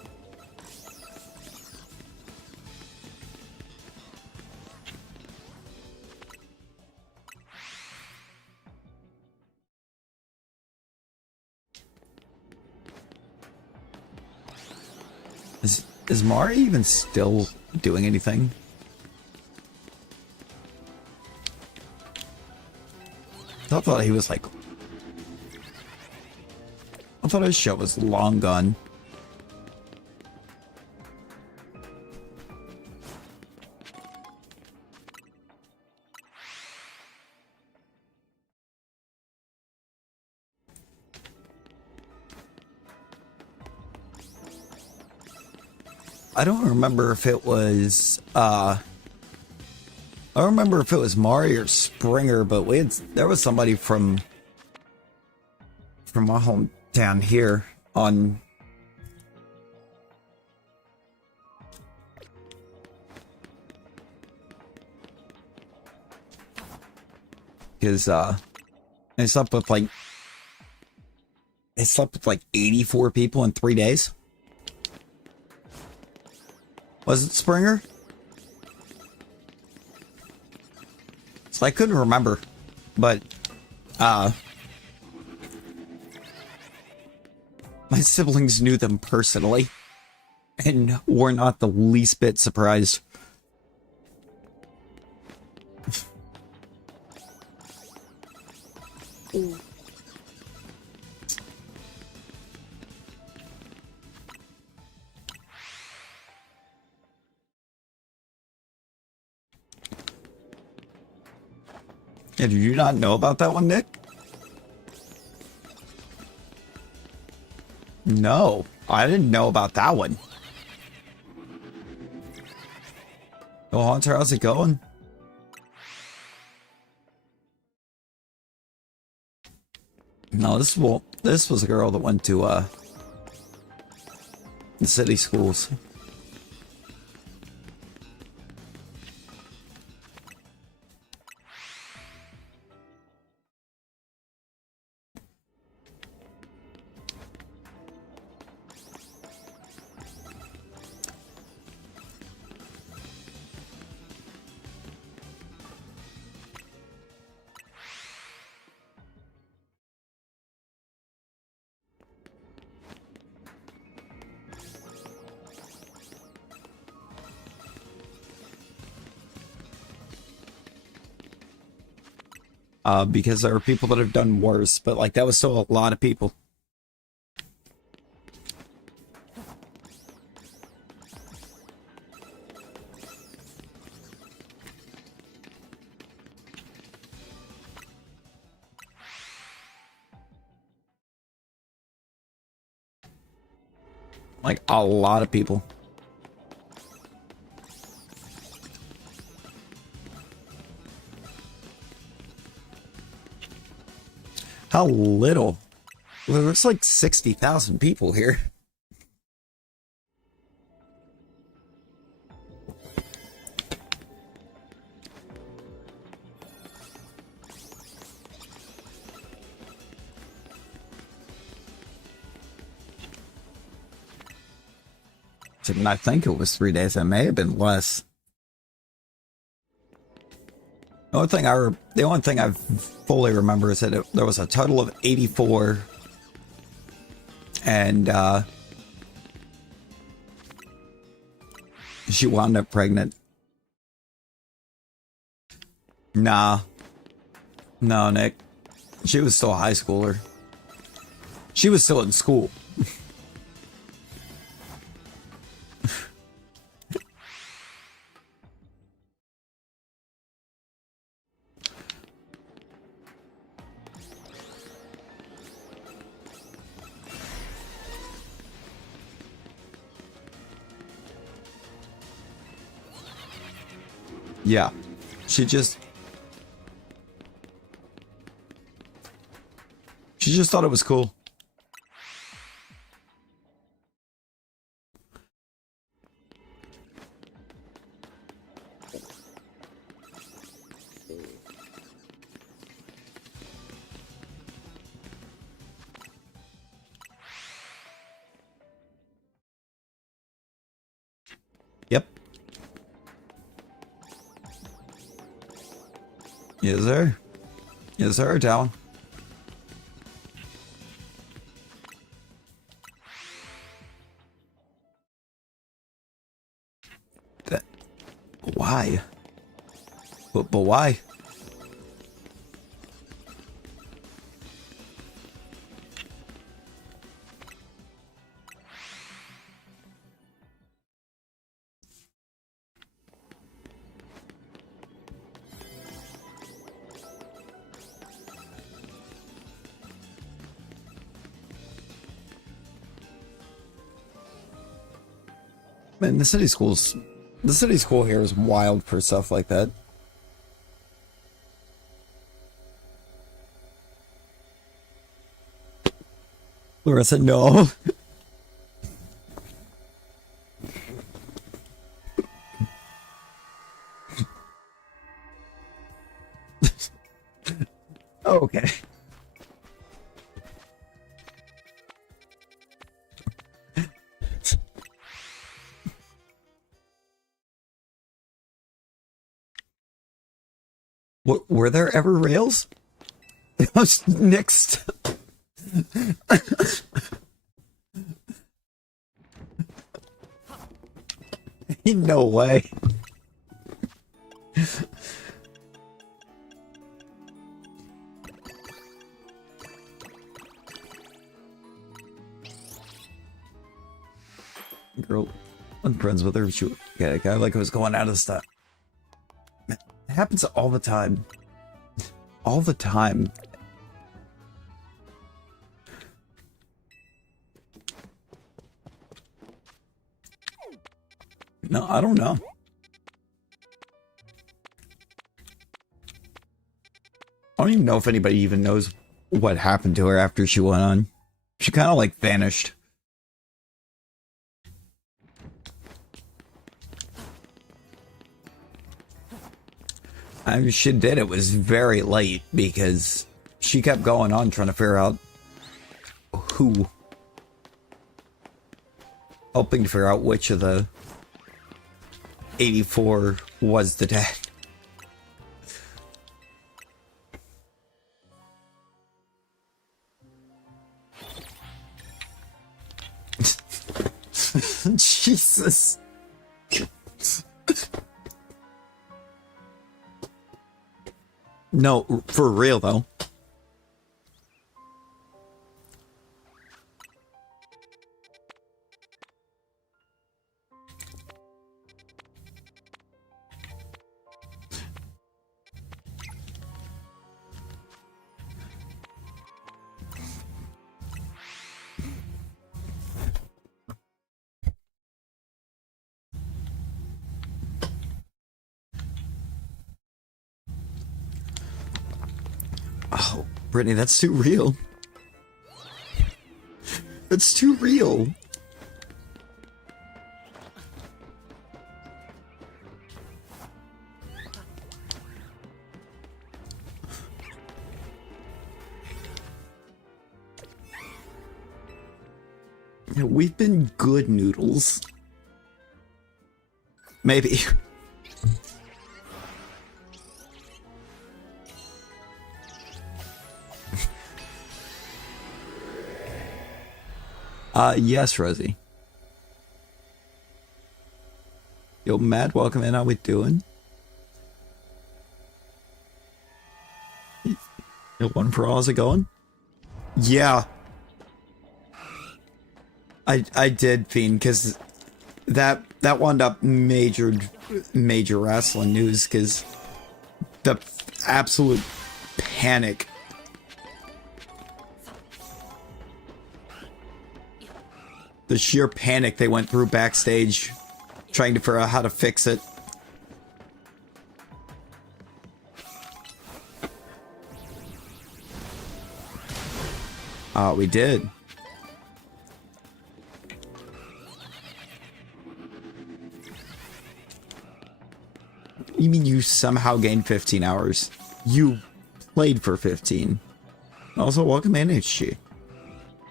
Is Mari even still doing anything? I thought he was like... I thought his show was long gone. I don't remember if it was, I don't remember if it was Mari or Springer, but there was somebody from my hometown here on... Because, they slept with like 84 people in 3 days. Was it Springer? So I couldn't remember, but My siblings knew them personally and were not the least bit surprised. Yeah, did you not know about that one, Nick? No, I didn't know about that one. Oh, Hunter, how's it going? No, this was a girl that went to the city schools. Because there are people that have done worse, but like that was still a lot of people. Like a lot of people. How little? Well, there's like 60,000 people here. And I think it was 3 days. It may have been less. The only thing I fully remember is that there was a total of 84, and she wound up pregnant. Nah, no, Nick, she was still a high schooler. She was still in school. Yeah, she just thought it was cool. Yep. Yes, sir. Yes, sir, Talon. Why? But why? Man, the city school here is wild for stuff like that. Laura said no. Okay. What, were there ever rails? It was next. No way. Girl, I'm friends with her. She, yeah, a guy like was going out of stuff. It happens all the time. All the time. No, I don't know. I don't even know if anybody even knows what happened to her after she went on. She kind of like vanished. I mean, she did. It was very late because she kept going on trying to figure out who. Hoping to figure out which of the 84 was the dad. Jesus. No, for real though. Oh, Brittany, that's too real. That's too real. Yeah, we've been good noodles. Maybe. Yes, Rosie. Yo, Matt, welcome in. How we doing? Yo, one for all, how's it going? Yeah. I did, Fiend, because that wound up major wrestling news, because the absolute panic. The sheer panic they went through backstage trying to figure out how to fix it. We did. You mean you somehow gained 15 hours? You played for 15. Also, welcome in, HG.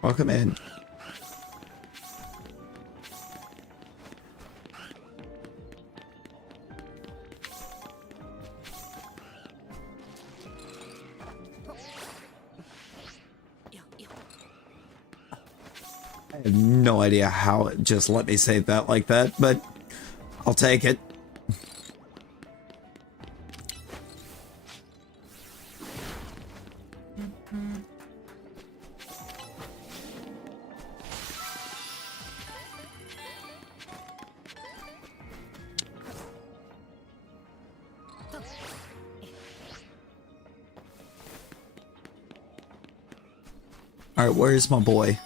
Welcome in. I have no idea how it just let me say that like that, but I'll take it. Alright, where's my boy?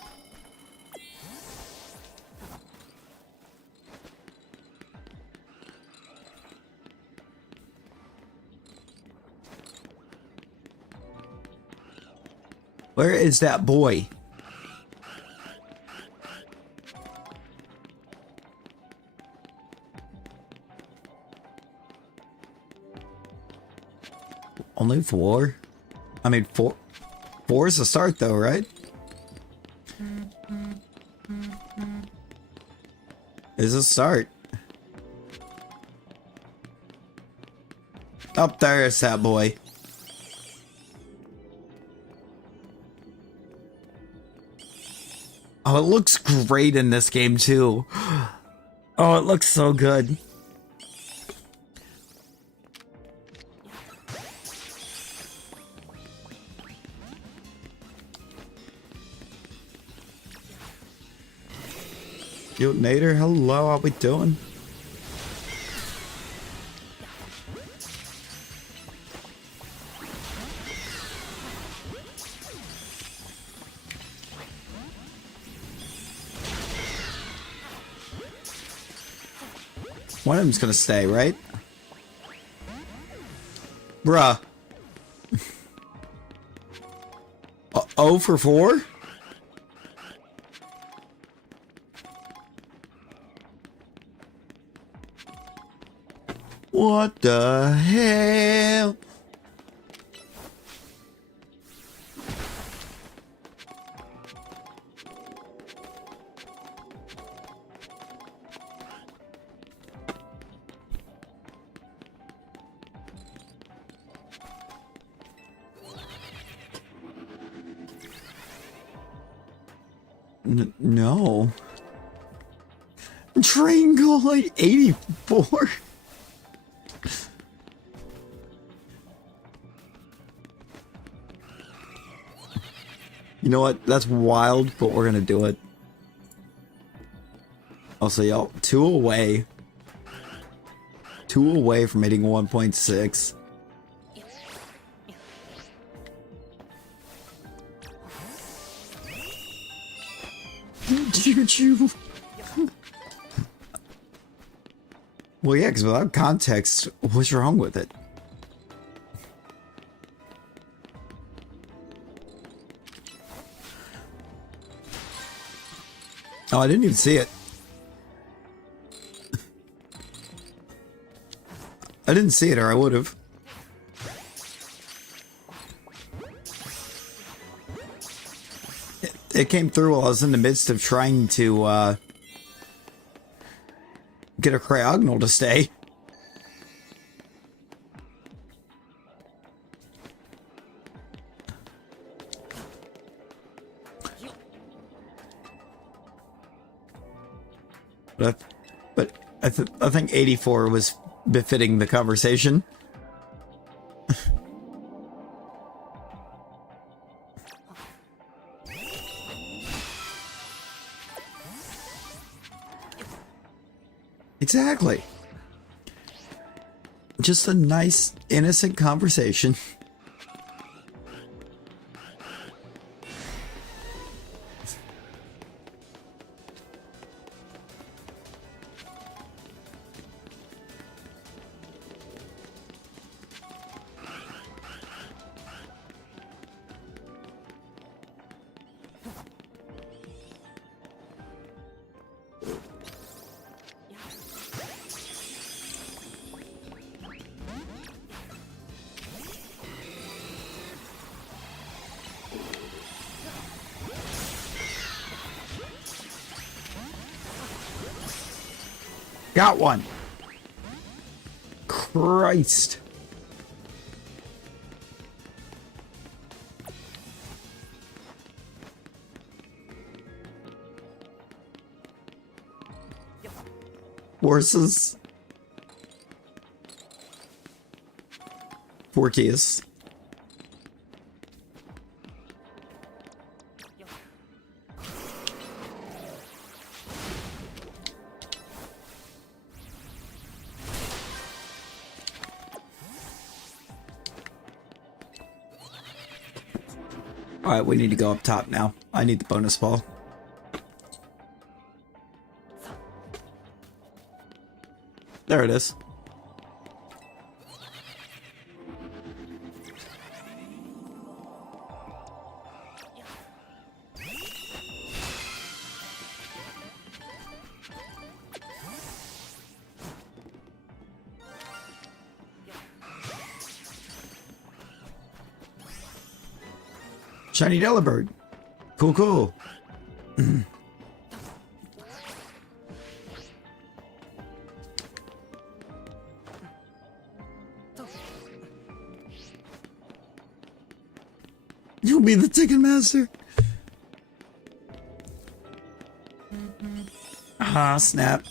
Where is that boy? Only 4? I mean, 4 is the start though, right? Is a start. Up there is that boy. Oh, it looks great in this game too. Oh, it looks so good. Yo, Nader, hello, how we doing? One of them's gonna stay, right? Bruh. 0 for 4? What the hell? No. Train Glide 84? You know what? That's wild, but we're gonna do it. Also, y'all, 2 away. 2 away from hitting 1.6. Choo-choo. Well, yeah, because without context, what's wrong with it? Oh, I didn't even see it. I didn't see it, or I would have. It came through while I was in the midst of trying to get a Cryogonal to stay. But I think 84 was befitting the conversation. Exactly. Just a nice, innocent conversation. Got one. Christ. Horses. 4 keys. Alright, we need to go up top now. I need the bonus ball. There it is. Shiny Delibird. Cool, cool. You'll be the Ticket Master. Ah, snap.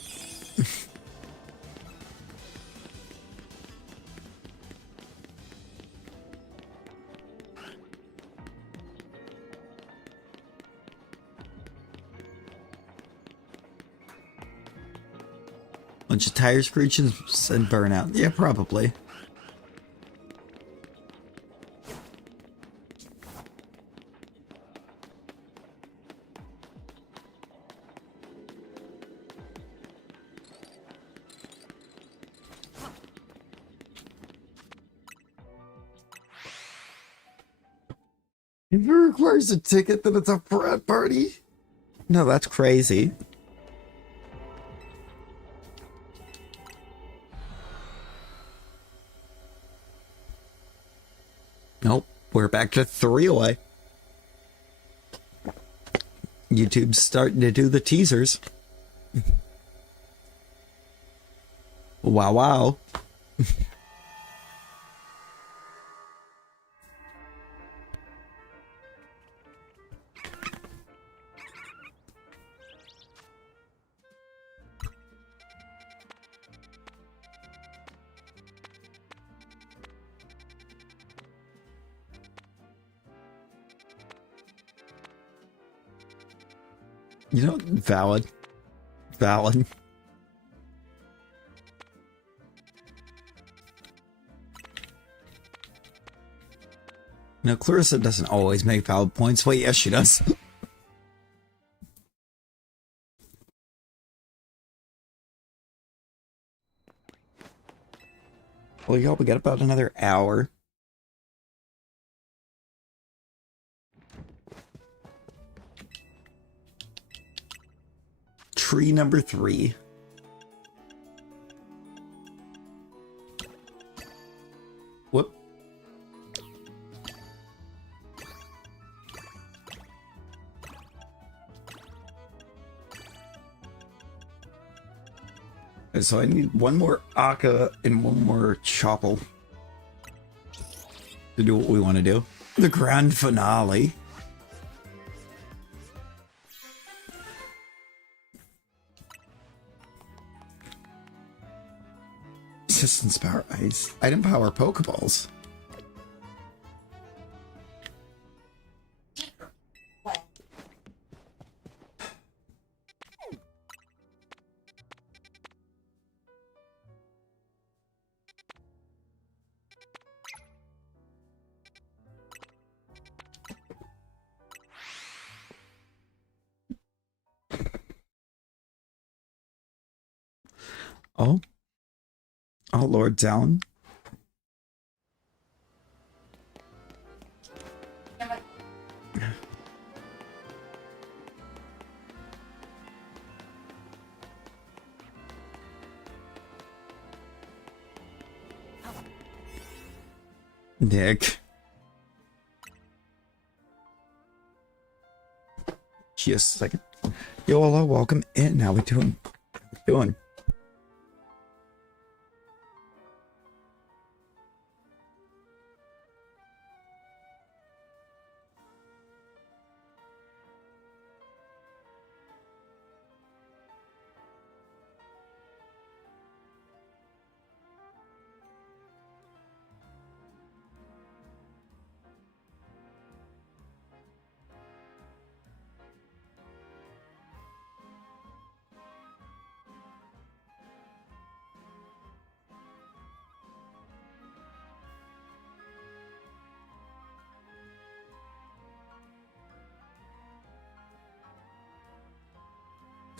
Bunch of tire screeches and burnout. Yeah, probably. If it requires a ticket, then it's a frat party? No, that's crazy. Nope, we're back to 3 away. YouTube's starting to do the teasers. Wow, wow. You know, valid. Valid. No, Clarissa doesn't always make valid points. Wait, yes, she does. Well, y'all, we got about another hour. Tree number 3. Whoop. So I need one more Akka and one more Choppel to do what we want to do. The grand finale. Assistance power ice. Item power Pokeballs. Oh. Oh, Lord Down. Nick. Just a second. Yo, hello, welcome in. How we doing? How we doing?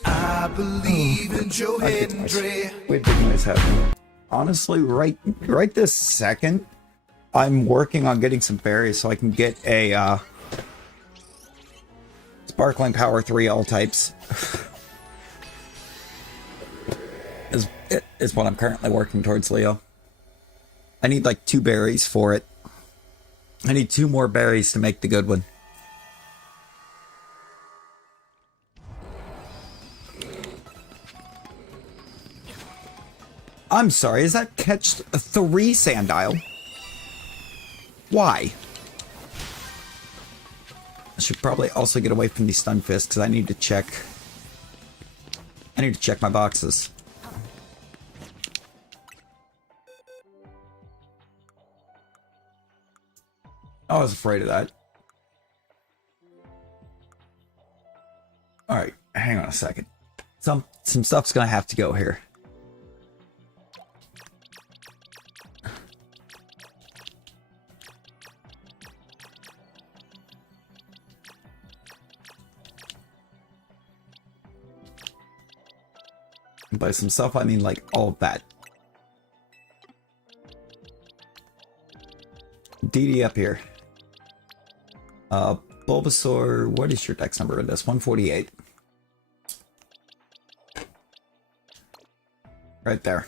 I believe in Joe Hendry. Weird thing is happening. Honestly, right this second, I'm working on getting some berries so I can get a Sparkling Power 3 all types. is what I'm currently working towards, Leo. I need like 2 berries for it. I need 2 more berries to make the good one. I'm sorry, is that catch 3 Sandile? Why? I should probably also get away from these stun fists because I need to check my boxes. I was afraid of that. All right, hang on a second. Some stuff's gonna have to go here. And by some stuff, I mean like all of that. DD up here. Bulbasaur, what is your dex number in this? 148. Right there.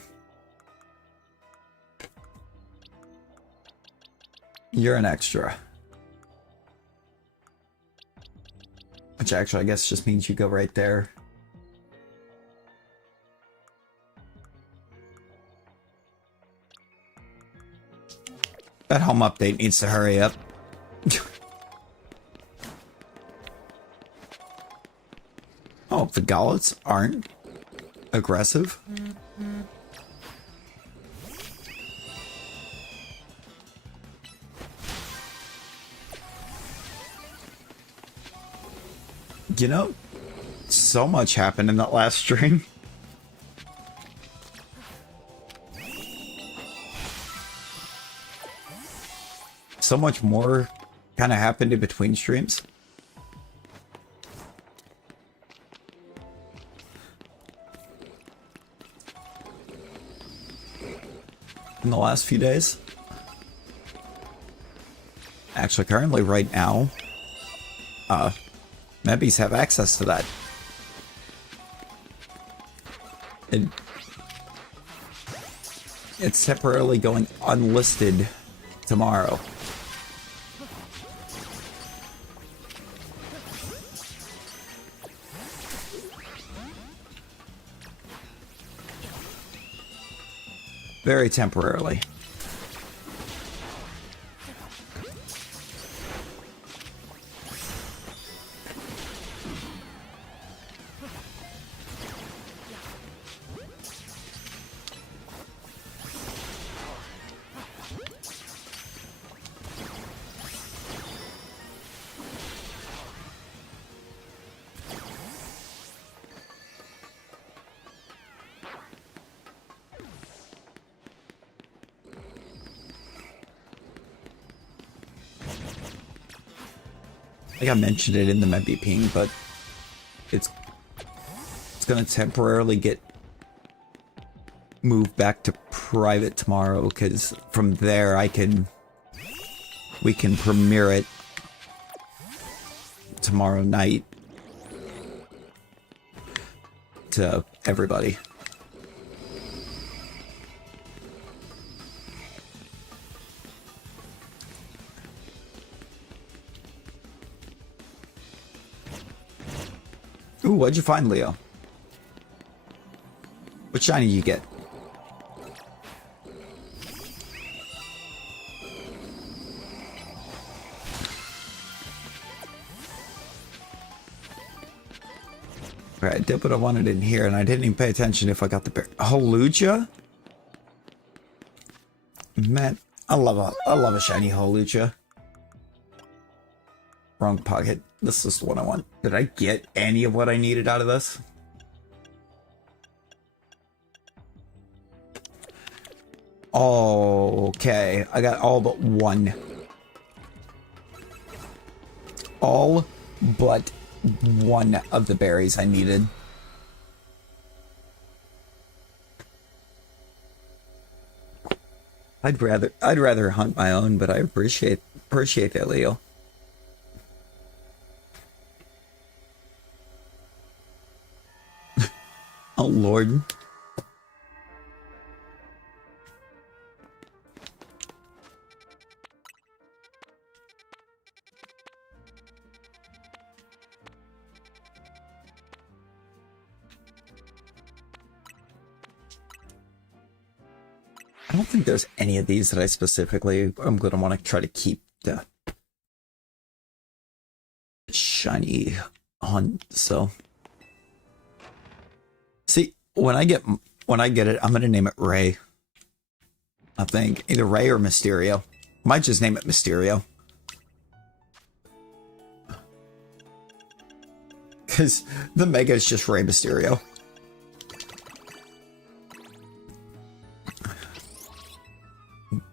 You're an extra. Which actually I guess just means you go right there. That home update needs to hurry up. Oh, the Gallets aren't aggressive. You know, so much happened in that last stream. So much more kind of happened in between streams. In the last few days. Actually, currently right now, Mebbies have access to that. It's temporarily going unlisted tomorrow. Very temporarily. I think I mentioned it in the Memby ping, but it's gonna temporarily get moved back to private tomorrow, because from there we can premiere it tomorrow night to everybody. Ooh, what'd you find, Leo? What shiny you get? Alright, I did what I wanted in here, and I didn't even pay attention if I got the bear. Holucha? Man, I love a shiny Holucha. Wrong pocket. This is the one I want. Did I get any of what I needed out of this? Okay, I got all but one. All but one of the berries I needed. I'd rather hunt my own, but I appreciate that, Leo. Oh, Lord. I don't think there's any of these that I specifically am going to want to try to keep the shiny hunt, so... See, when I get it, I'm gonna name it Ray. I think either Ray or Mysterio. Might just name it Mysterio. because the Mega is just Rey Mysterio.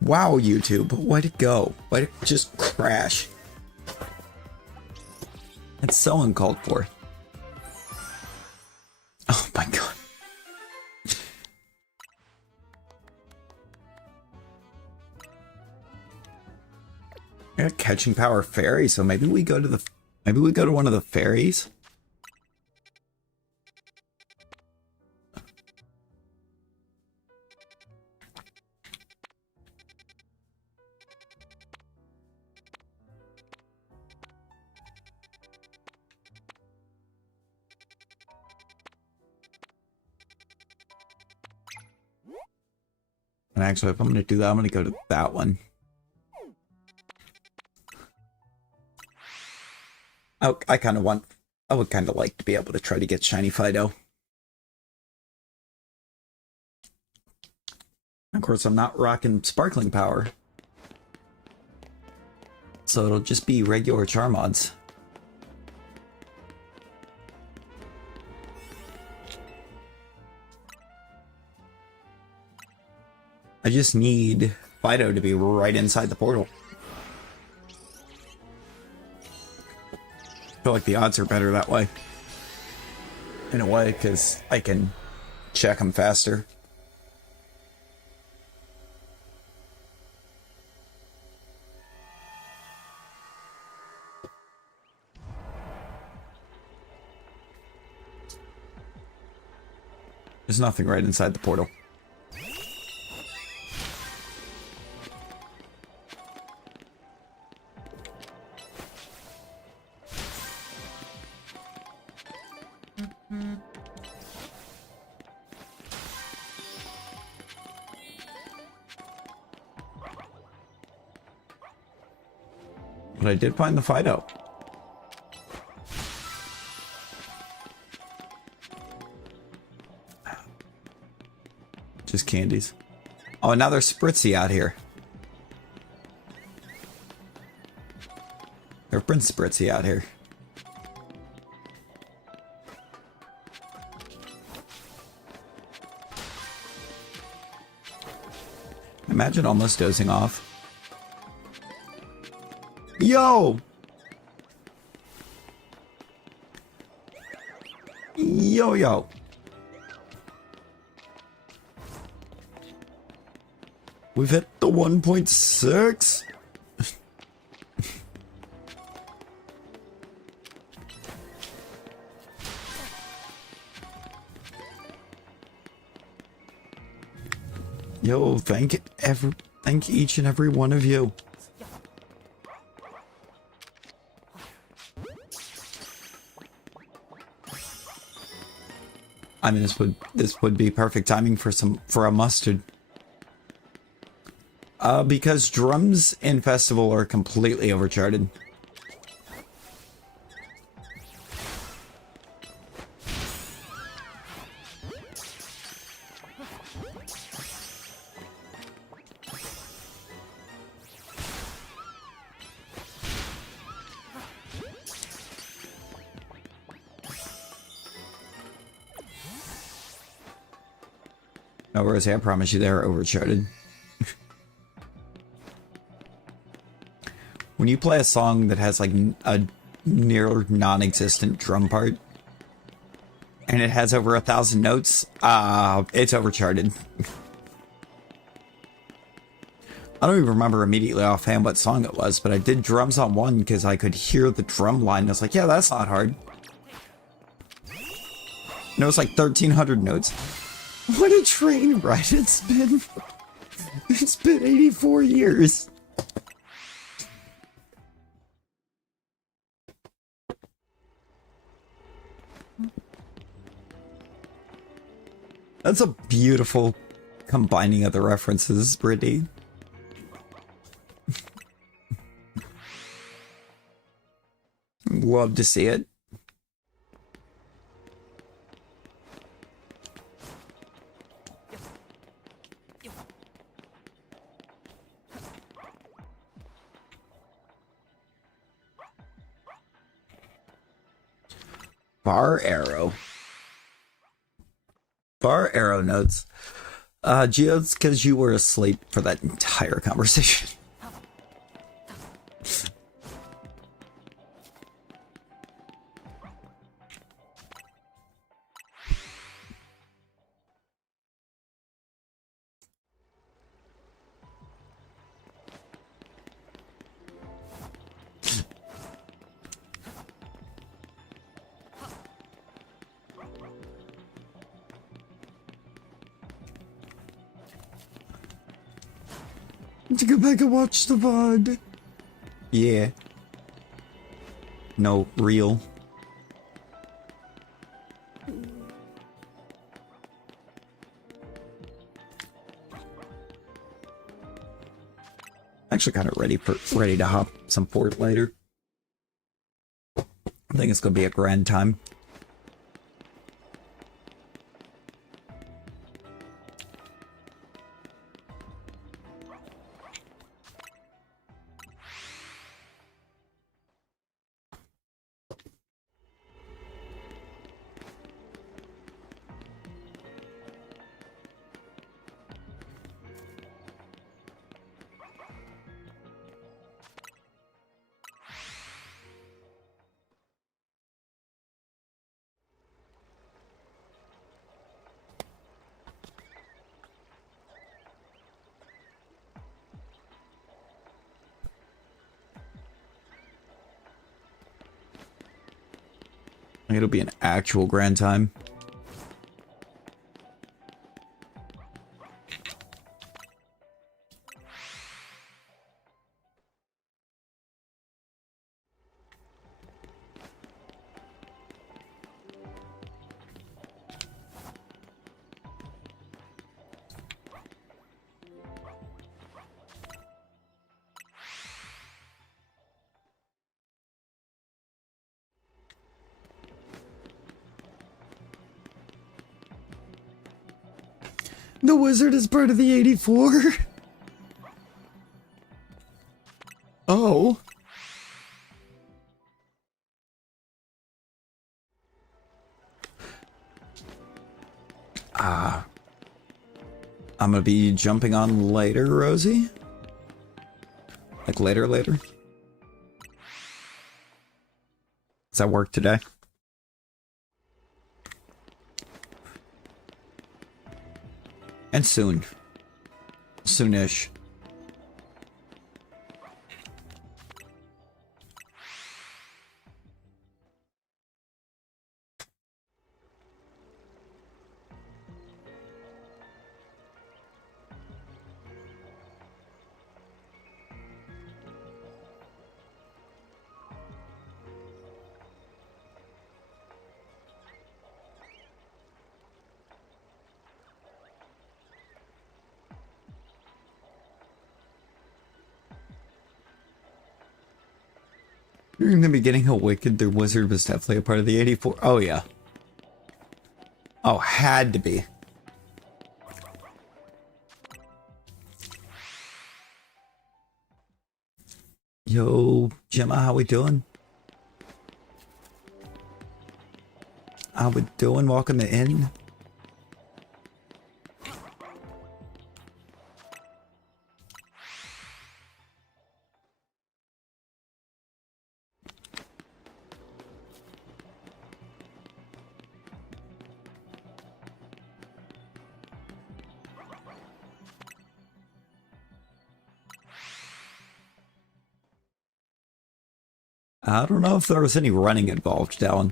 Wow, YouTube, why'd it go? Why'd it just crash? It's so uncalled for. Oh my god. I got catching power fairy, so maybe we go to one of the fairies. And actually, if I'm going to do that, I'm going to go to that one. I would kind of like to be able to try to get Shiny Fido. Of course, I'm not rocking Sparkling Power. So it'll just be regular Charmods. I just need Fido to be right inside the portal. I feel like the odds are better that way. In a way, because I can check them faster. There's nothing right inside the portal. But I did find the Fido. Just candies. Oh, and now there's Spritzy out here. There's Prince Spritzy out here. Imagine almost dozing off. Yo! Yo, yo. We've hit the 1.6. Yo, thank each and every one of you. I mean, this would be perfect timing for a mustard. Because drums in Festival are completely overcharted. No, Rosie, I promise you they're overcharted. When you play a song that has like a near non-existent drum part and it has over 1,000 notes, it's overcharted. I don't even remember immediately offhand what song it was, but I did drums on one because I could hear the drum line. And I was like, yeah, that's not hard. And it was like 1,300 notes. What a train ride it's been. It's been 84 years. That's a beautiful combining of the references, Brittany. Love to see it. Bar arrow. Bar arrow notes. Geo, it's because you were asleep for that entire conversation. To go back and watch the VOD. Yeah. No, real. Actually kind of ready to hop some port later. I think it's gonna be a grand time. It'll be an actual grand time. The wizard is part of the 84? Oh. I'm gonna be jumping on later, Rosie? Like later? Does that work today? And soon. Soonish. In the beginning of Wicked, the wizard was definitely a part of the 84. Oh, yeah. Oh, had to be. Yo, Gemma, how we doing? How we doing? Welcome to Inn. I don't know if there was any running involved, Dallin.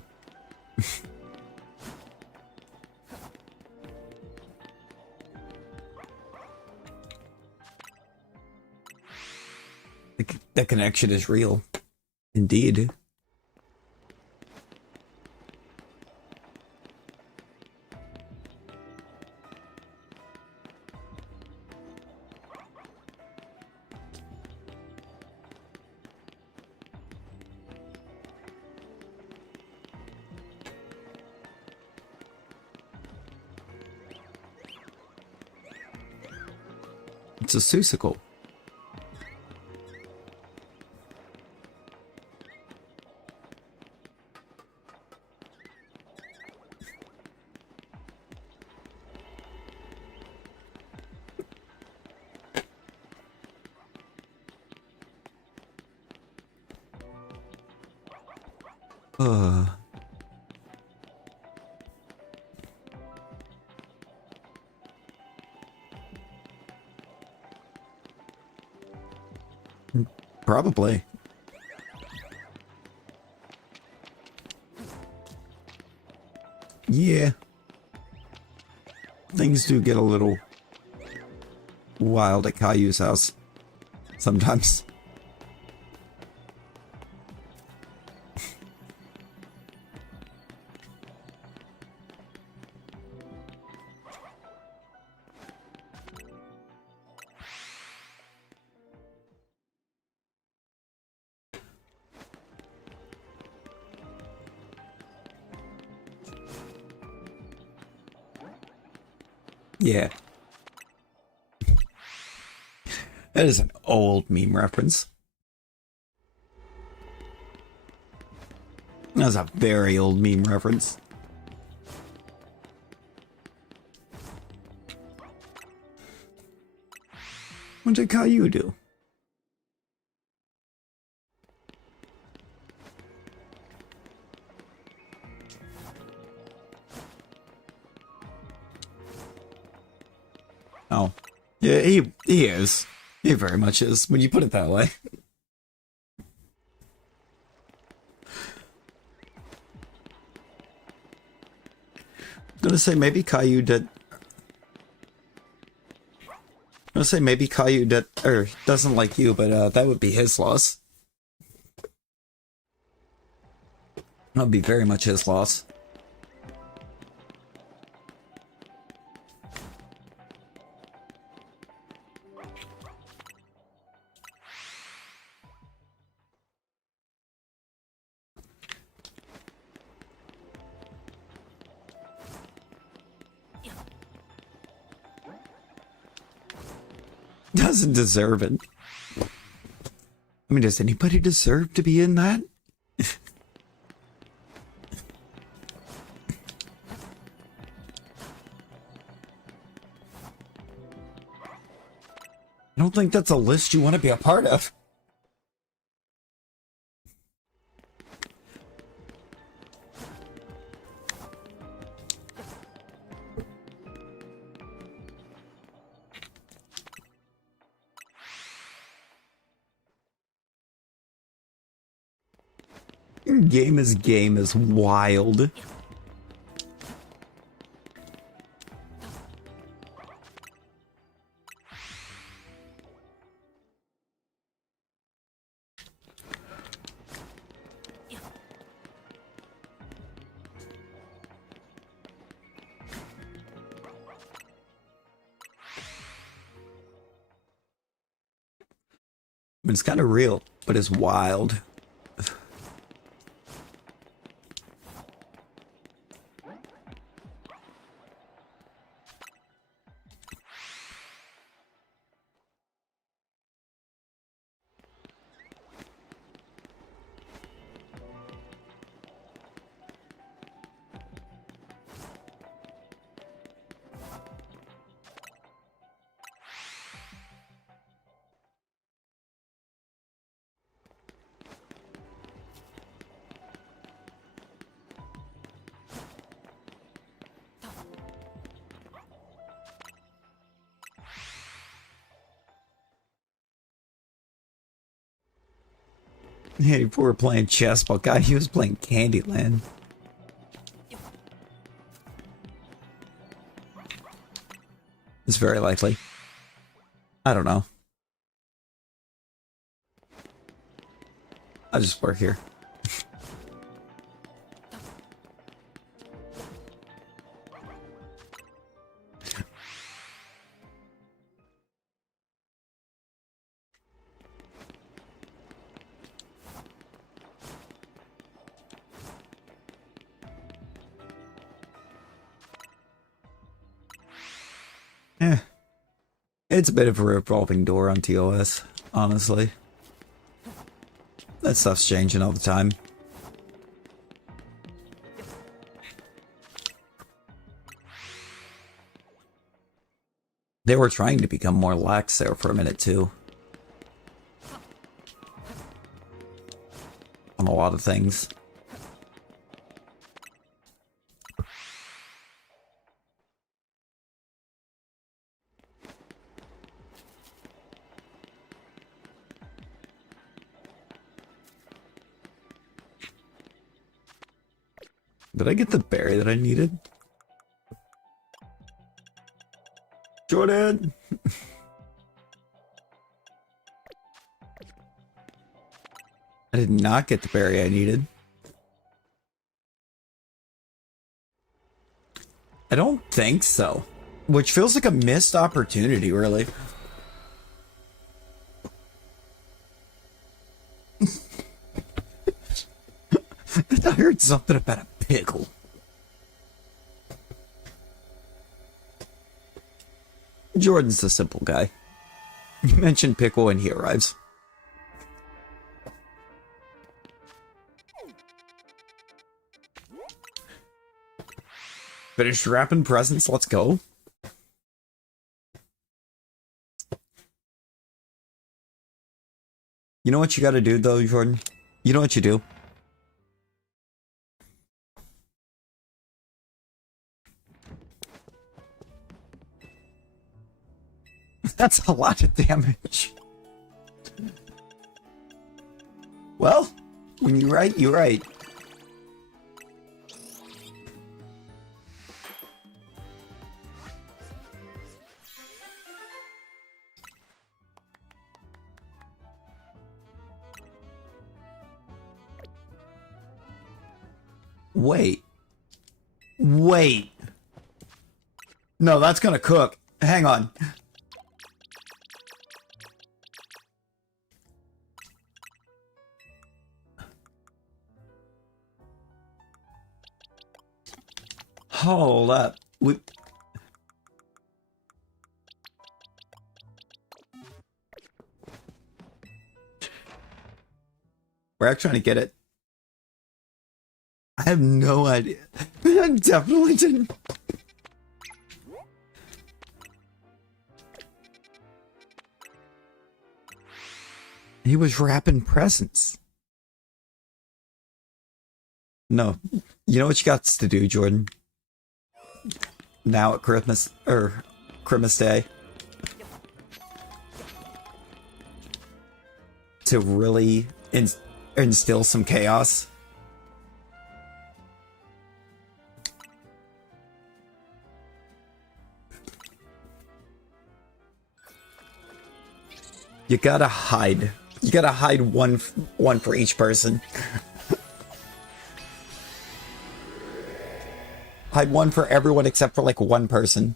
The connection is real. Indeed. It's a Susicle. Uh. Probably. Yeah. Things do get a little wild at Caillou's house. Sometimes. Yeah. That is an old meme reference. That's a very old meme reference. What did Caillou do? Oh. Yeah, he is. He very much is, when you put it that way. I'm gonna say maybe Caillou did. I'm gonna say maybe Caillou did, or doesn't like you, but that would be his loss. That would be very much his loss. Doesn't deserve it. I mean, does anybody deserve to be in that? I don't think that's a list you want to be a part of. Game is wild. I mean, it's kind of real, but it's wild. Yeah, people were playing chess, but God, he was playing Candyland. It's very likely. I don't know. I just work here. Eh. It's a bit of a revolving door on TOS, honestly. That stuff's changing all the time. They were trying to become more lax there for a minute, too. On a lot of things. Did I get the berry that I needed? Jordan! I did not get the berry I needed. I don't think so. Which feels like a missed opportunity, really. I heard something about a pickle. Jordan's the simple guy. You mention pickle and he arrives. Finished wrapping presents, let's go. You know what you gotta do though, Jordan? You know what you do? That's a lot of damage. Well, when you're right, you're right. Wait. Wait. No, that's gonna cook. Hang on. Hold up. We're actually trying to get it. I have no idea. I definitely didn't. He was wrapping presents. No. You know what you got to do, Jordan? Now at Christmas, or Christmas Day. To really instill some chaos. You gotta hide. You gotta hide one for each person. Hide one for everyone except for like one person.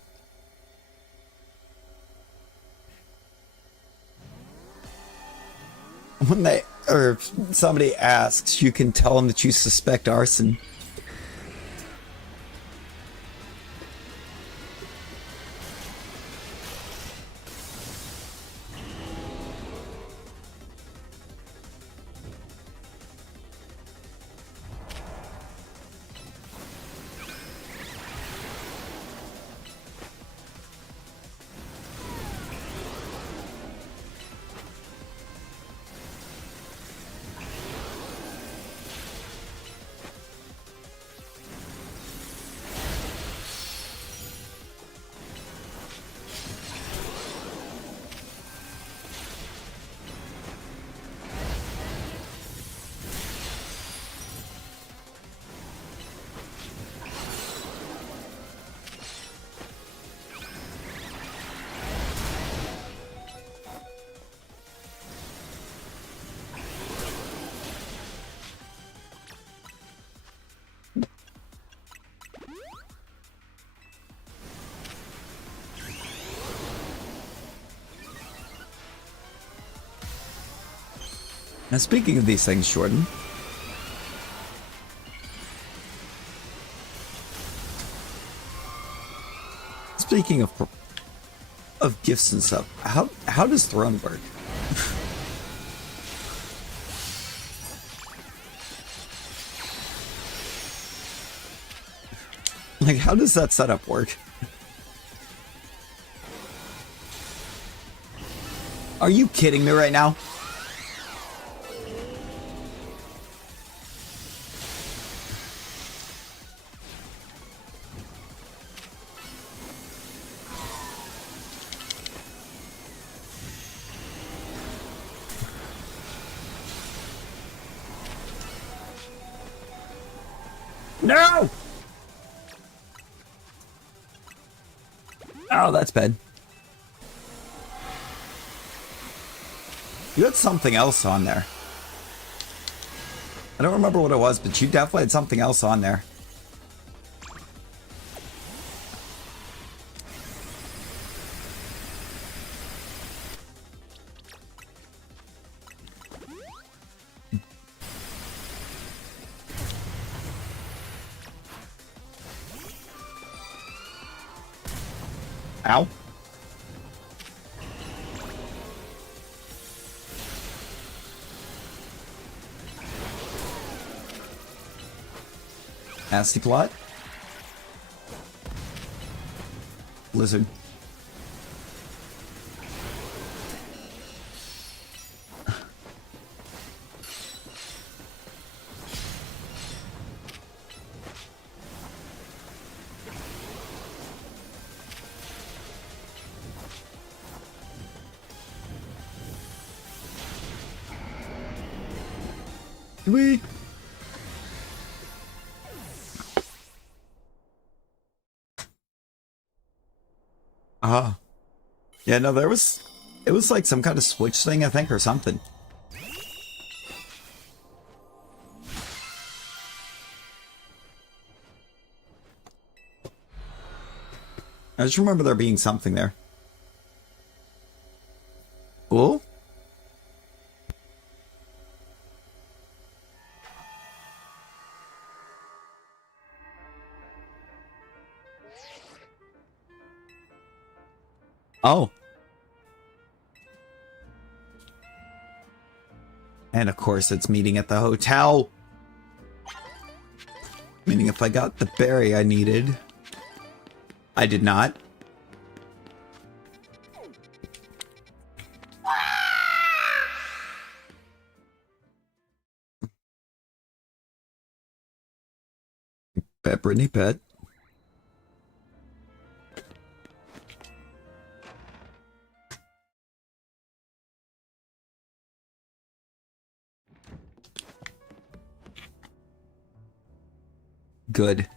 When they or somebody asks, you can tell them that you suspect arson. Now, speaking of these things, Jordan. Speaking of gifts and stuff, how does Throne work? Like, how does that setup work? Are you kidding me right now? No! Oh, that's bad. You had something else on there. I don't remember what it was, but you definitely had something else on there. Ow. Nasty plot. Lizard. Sweet. Yeah, no, it was like some kind of switch thing, I think, or something. I just remember there being something there. Cool. Oh. And of course it's meeting at the hotel. Meaning if I got the berry I needed. I did not. Pet Brittany, pet. Good.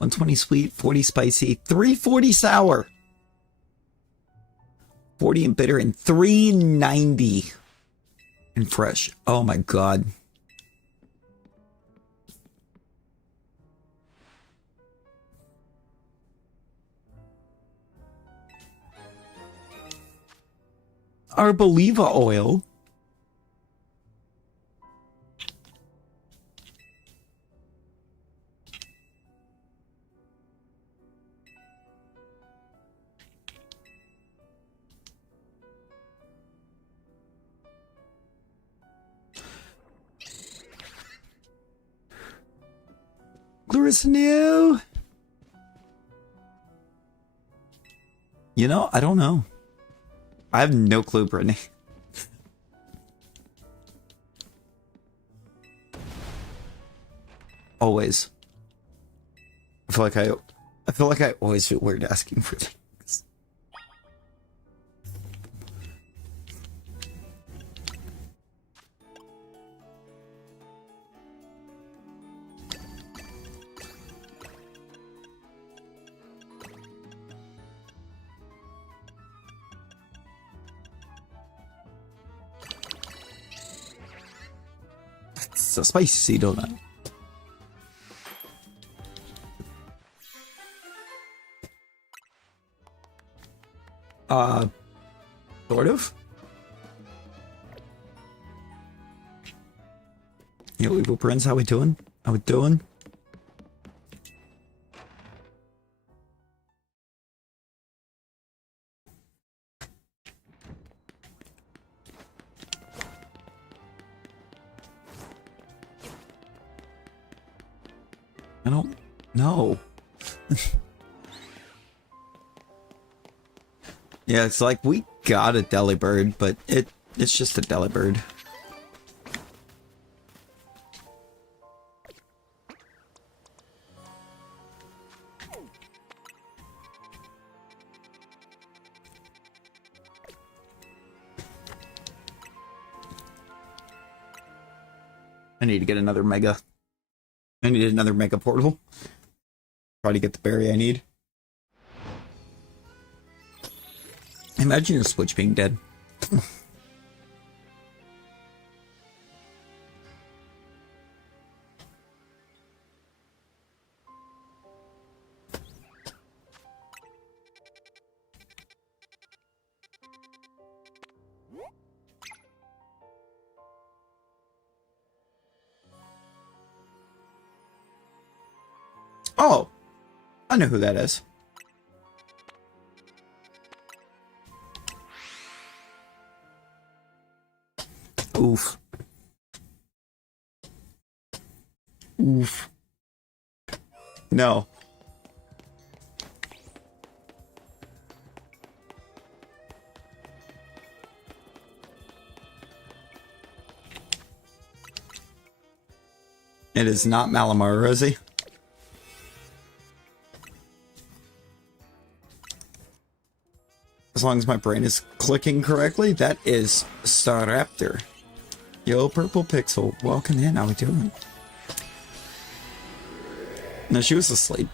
$120 sweet, 40 spicy, 340 sour, 40 and bitter, and 390 and fresh. Oh my god. Arboliva oil. Clarissa, no. You know, I don't know. I have no clue, Brittany. Always. I feel like I always feel weird asking for things. It's a spicy donut. Sort of. Yo, Evil Prince, how we doing? How we doing? I don't know. Yeah, it's like we got a Delibird, but it's just a Delibird. I need to get another Mega. I need another Mega Portal. Try to get the berry I need. Imagine your Switch being dead. Oh, I know who that is. Oof. Oof. No. It is not Malamar, Rosie. As long as my brain is clicking correctly, that is Staraptor. Yo, Purple Pixel, welcome in. How we doing? No, she was asleep.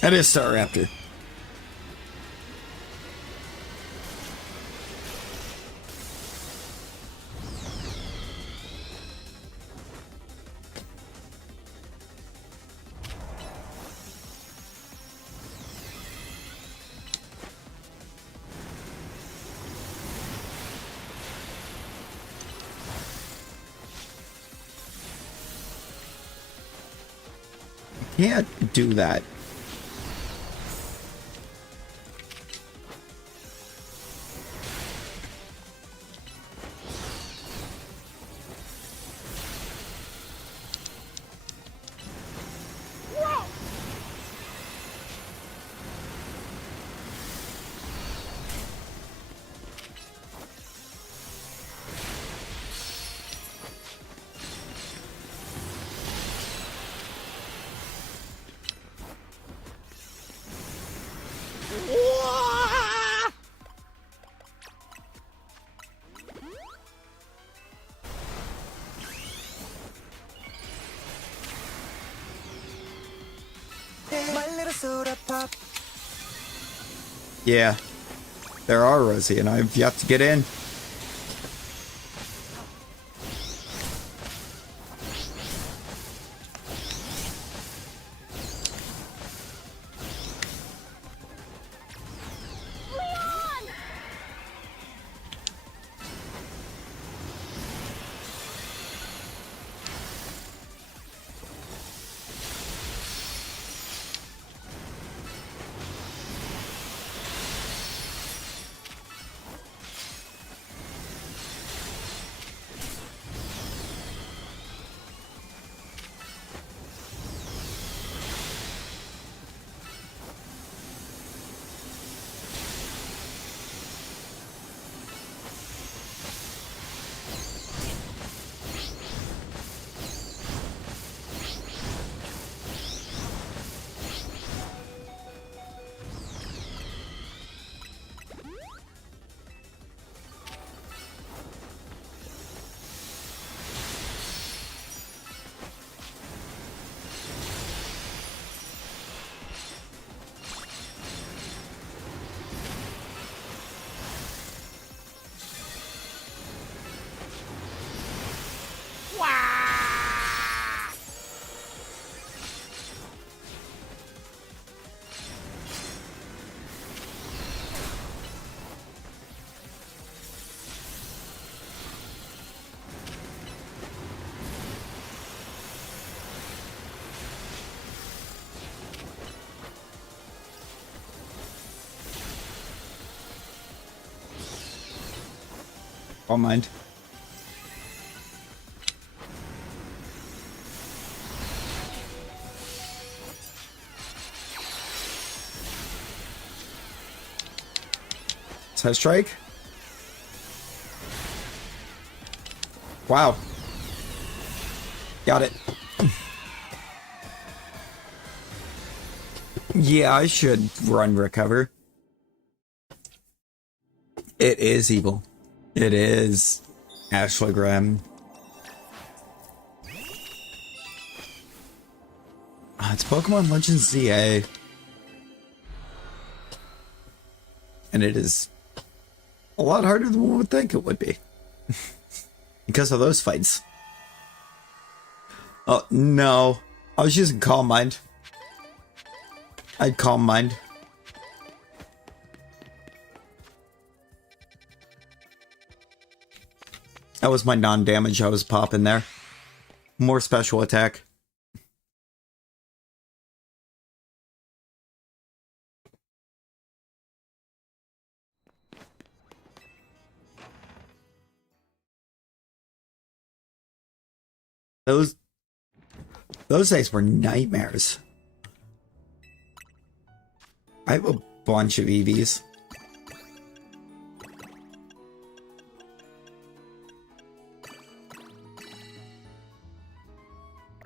That is Staraptor. Can't do that. Yeah, there are, Rosie, and I've yet to get in. Don't mind. Side strike. Wow. Got it. Yeah, I should run recover. It is evil. It is Ashley Graham. It's Pokemon Legends ZA. And it is a lot harder than one would think it would be. Because of those fights. Oh, no. I was using Calm Mind. I'd Calm Mind. That was my non-damage I was popping there. More special attack. Those days were nightmares. I have a bunch of EVs.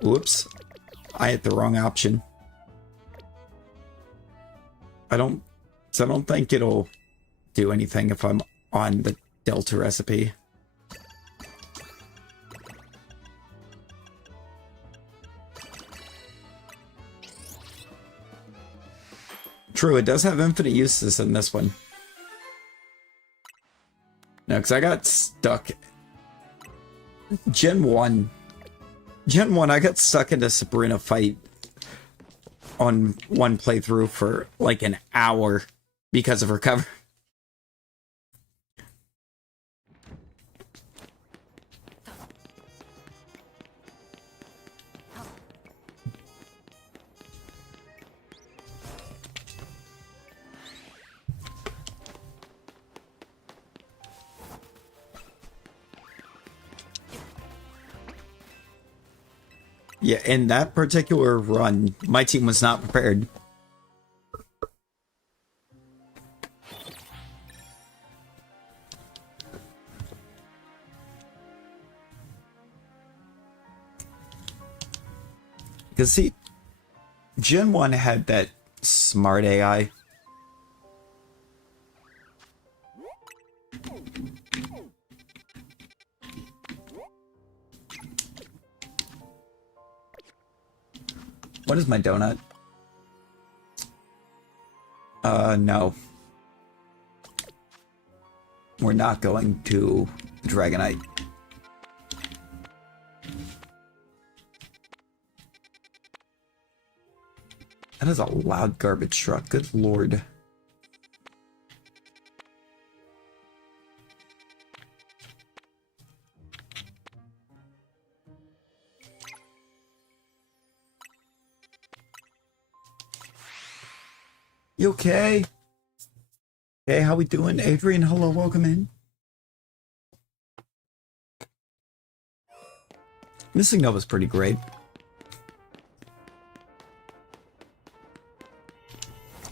Whoops. I hit the wrong option. I don't think it'll do anything if I'm on the Delta recipe. True, it does have infinite uses in this one. No, because I got stuck. Gen 1, I got stuck in a Sabrina fight on one playthrough for like an hour because of recover. Yeah, in that particular run, my team was not prepared. Because see, Gen 1 had that smart AI. What is my donut? No. We're not going to the Dragonite. That is a loud garbage truck, good lord. You okay? Hey, how we doing? Adrian, hello, welcome in. Missing Nova's pretty great.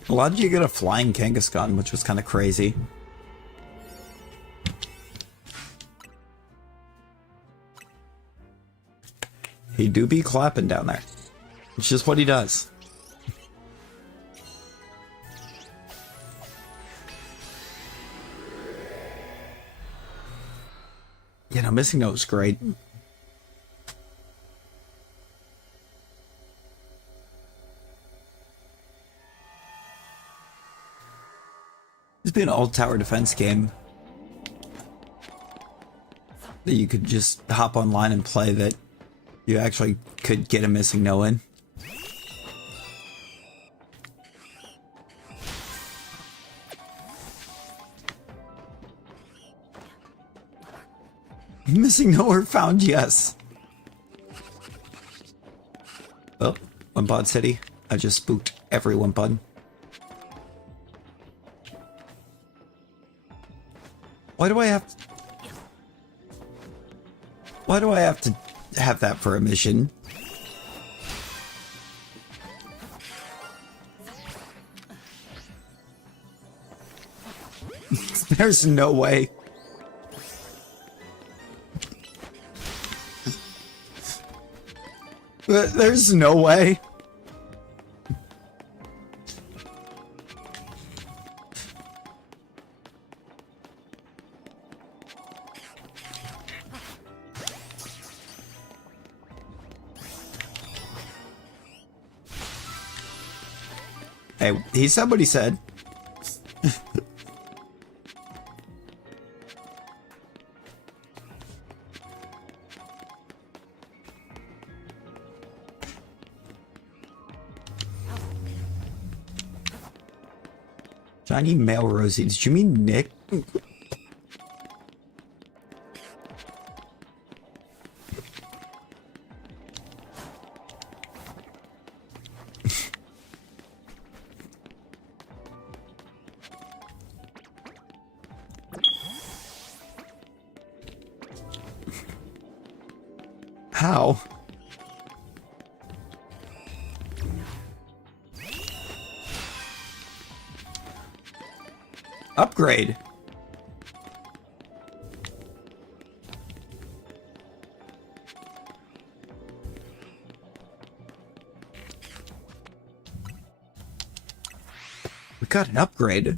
A lot of you get a flying Kangaskhan, which was kind of crazy. He do be clapping down there. It's just what he does. You know, Missing Note's great. It's been an old tower defense game that you could just hop online and play that you actually could get a Missing No in. Missing Nowhere found, yes. Oh, Wimpod City. I just spooked every Wimpod. Why do I have... Why do I have to have that for a mission? There's no way. There's no way. Hey, he said what he said. Shiny male Rosie. Did you mean Nick? How? Upgrade. We got an upgrade.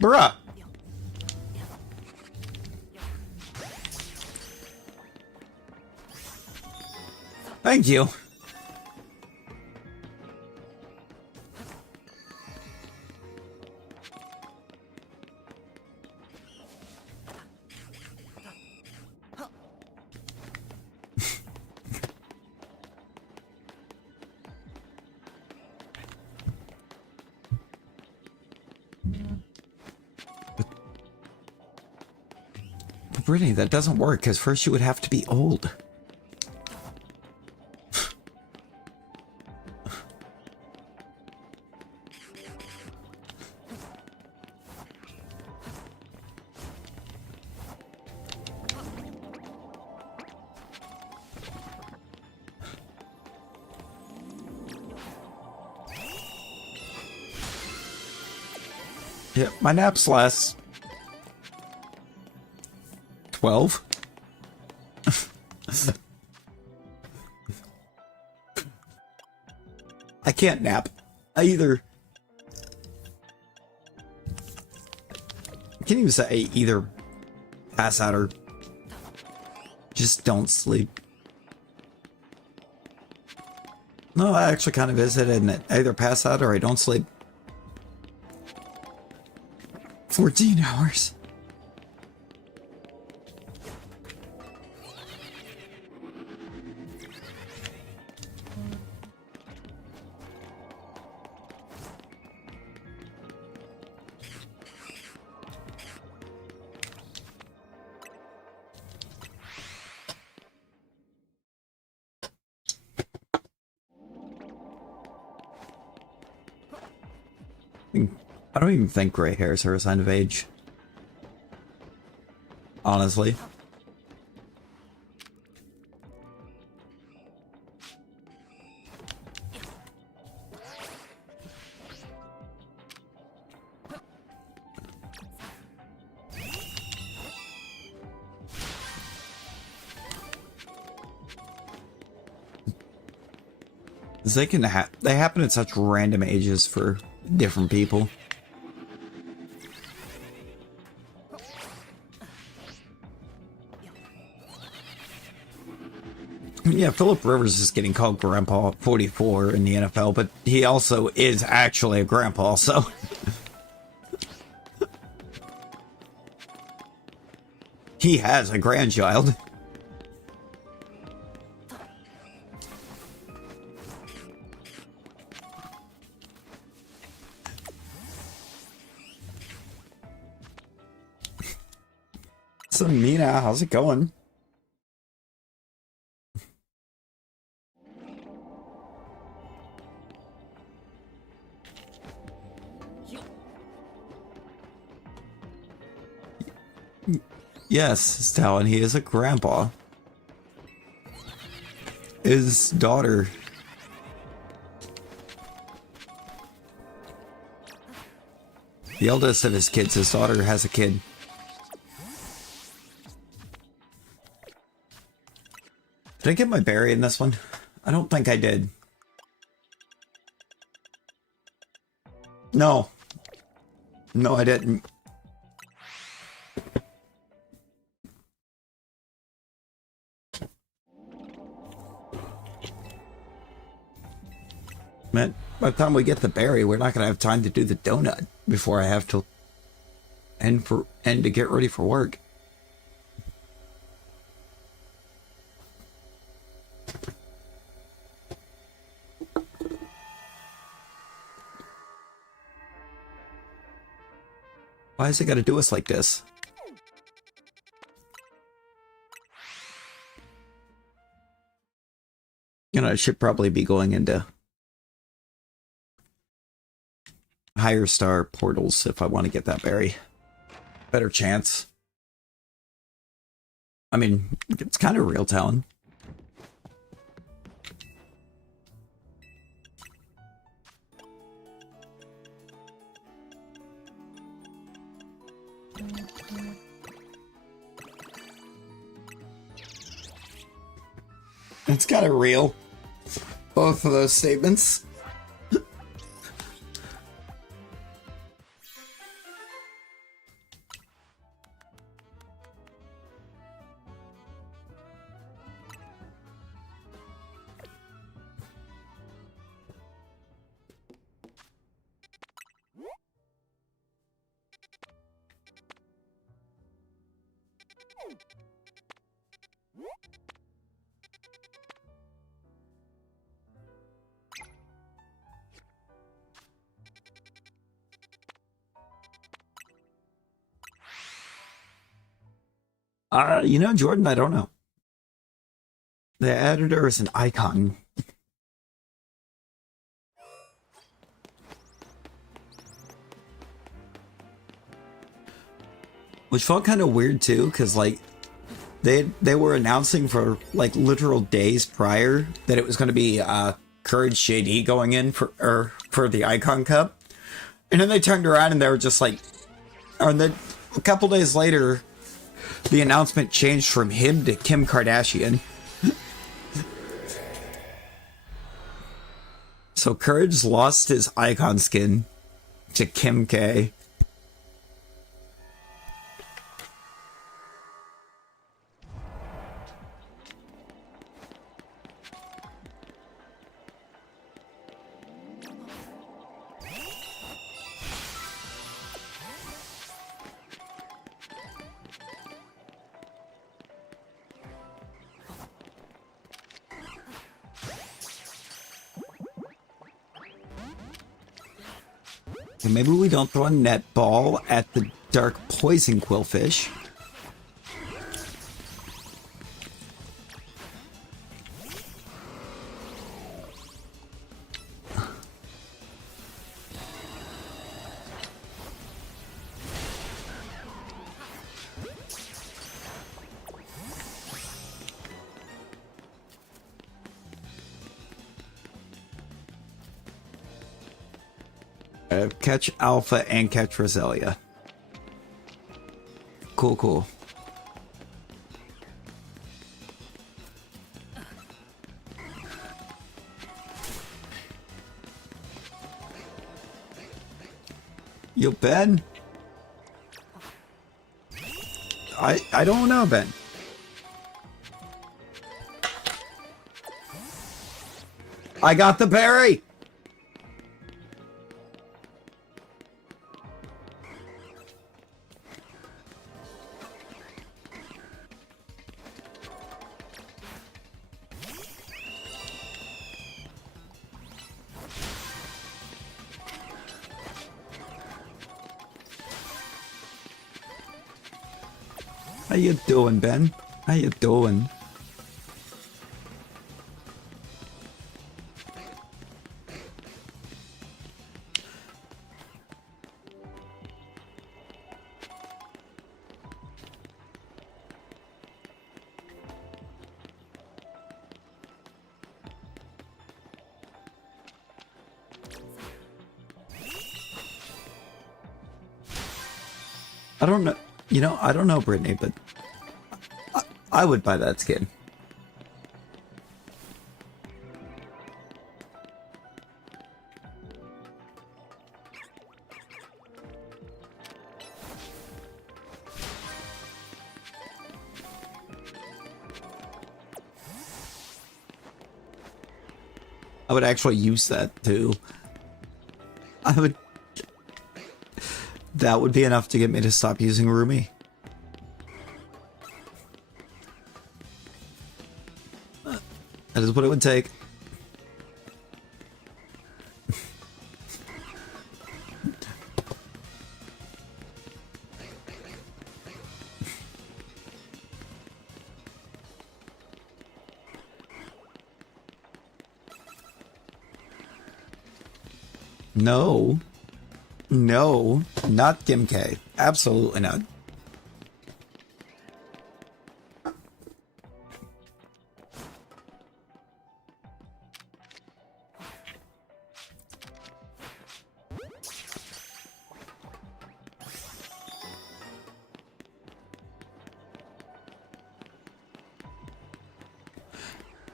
Bruh. Thank you. Brittany, that doesn't work, because first you would have to be old. Yeah, my naps last 12. I can't nap. I can't even say I either pass out or just don't sleep. No, that actually kind of is it, isn't it? I either pass out or I don't sleep. 14 hours. I don't even think gray hairs are a sign of age. Honestly. They happen at such random ages for different people. Yeah, Phillip Rivers is getting called Grandpa 44 in the NFL, but he also is actually a grandpa, so... He has a grandchild. So Mina, how's it going? Yes, Stalin, he is a grandpa. His daughter. The eldest of his kids, his daughter has a kid. Did I get my berry in this one? I don't think I did. No. No, I didn't. Man, by the time we get the berry, we're not going to have time to do the donut before I have to end to get ready for work. Why has it got to do us like this? You know, I should probably be going into higher star portals if I want to get that berry. Better chance. I mean, it's kind of real talent. It's kind of real. Both of those statements. You know, Jordan, I don't know. The editor is an icon. Which felt kind of weird too, because like they were announcing for like literal days prior that it was going to be Courage JD going in for the Icon Cup, and then they turned around and they were just like, and then a couple days later, the announcement changed from him to Kim Kardashian. So Courage lost his icon skin to Kim K. Maybe we don't throw a net ball at the dark poison quillfish. Catch Alpha and catch Roselia. Cool, cool. Yo, Ben? I don't know, Ben. I got the berry! How you doing, Ben? How you doing? I don't know. You know, I don't know, Brittany, but I would buy that skin. I would actually use that too. I would. That would be enough to get me to stop using Rumi. That is what it would take. No. No, not Gimke. Absolutely not.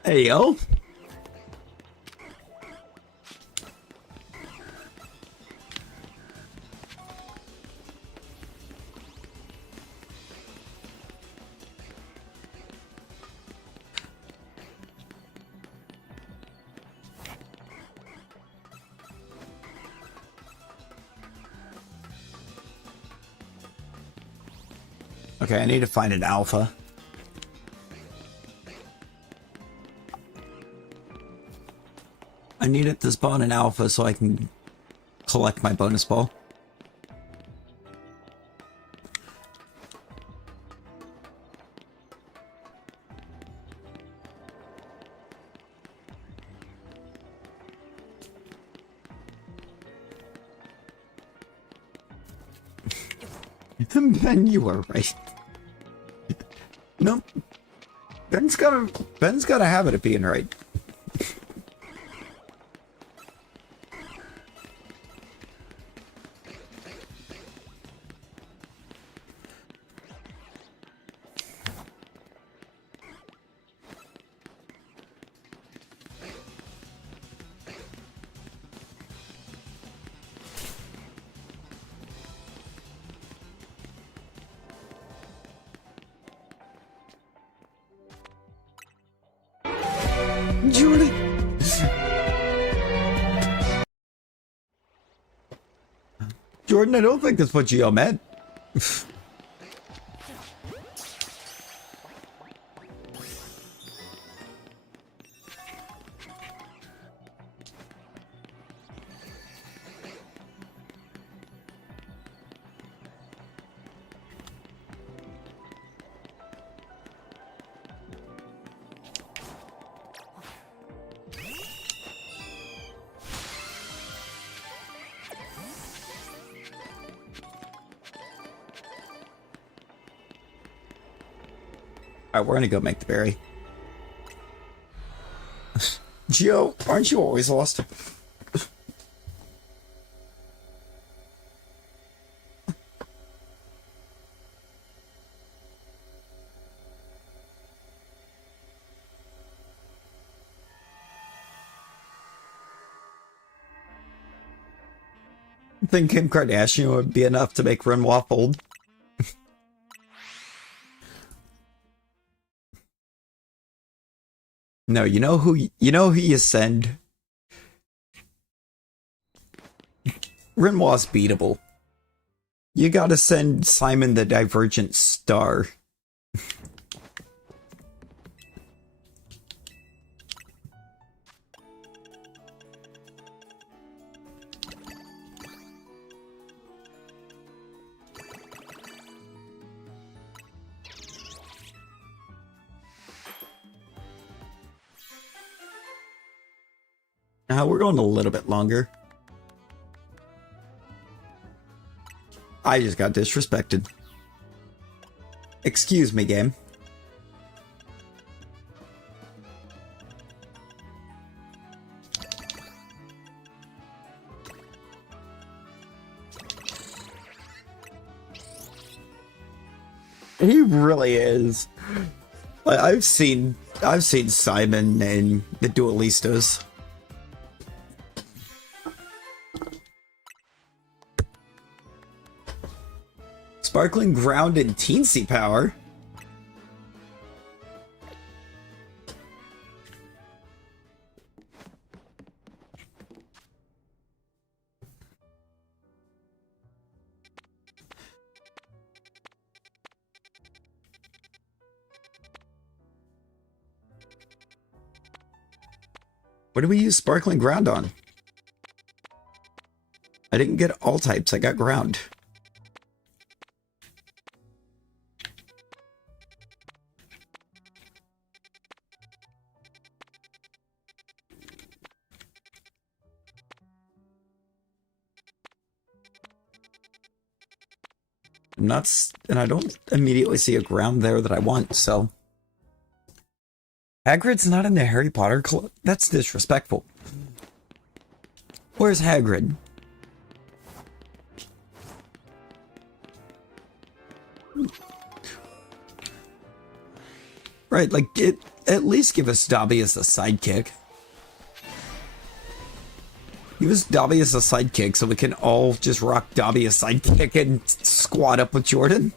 Hey, yo. Okay, I need to find an alpha. I need it to spawn an alpha so I can collect my bonus ball. Ben, you were right. Nope. Ben's got a habit of being right. Jordan. Jordan, I don't think that's what Geo meant. Alright, we're gonna go make the berry. Geo, aren't you always lost? I think Kim Kardashian would be enough to make Renoir fold. No, you know who you send? Renoir's beatable. You gotta send Simon the Divergent Star. We're going a little bit longer. I just got disrespected. Excuse me, game. He really is. I've seen Simon in the Duelistas. Sparkling Ground and Teensy Power. What do we use Sparkling Ground on? I didn't get all types, I got ground. And I don't immediately see a ground there that I want, so. Hagrid's not in the Harry Potter club? That's disrespectful. Where's Hagrid? Right, like, at least give us Dobby as a sidekick. Give us Dobby as a sidekick so we can all just rock Dobby as sidekick and squad up with Jordan.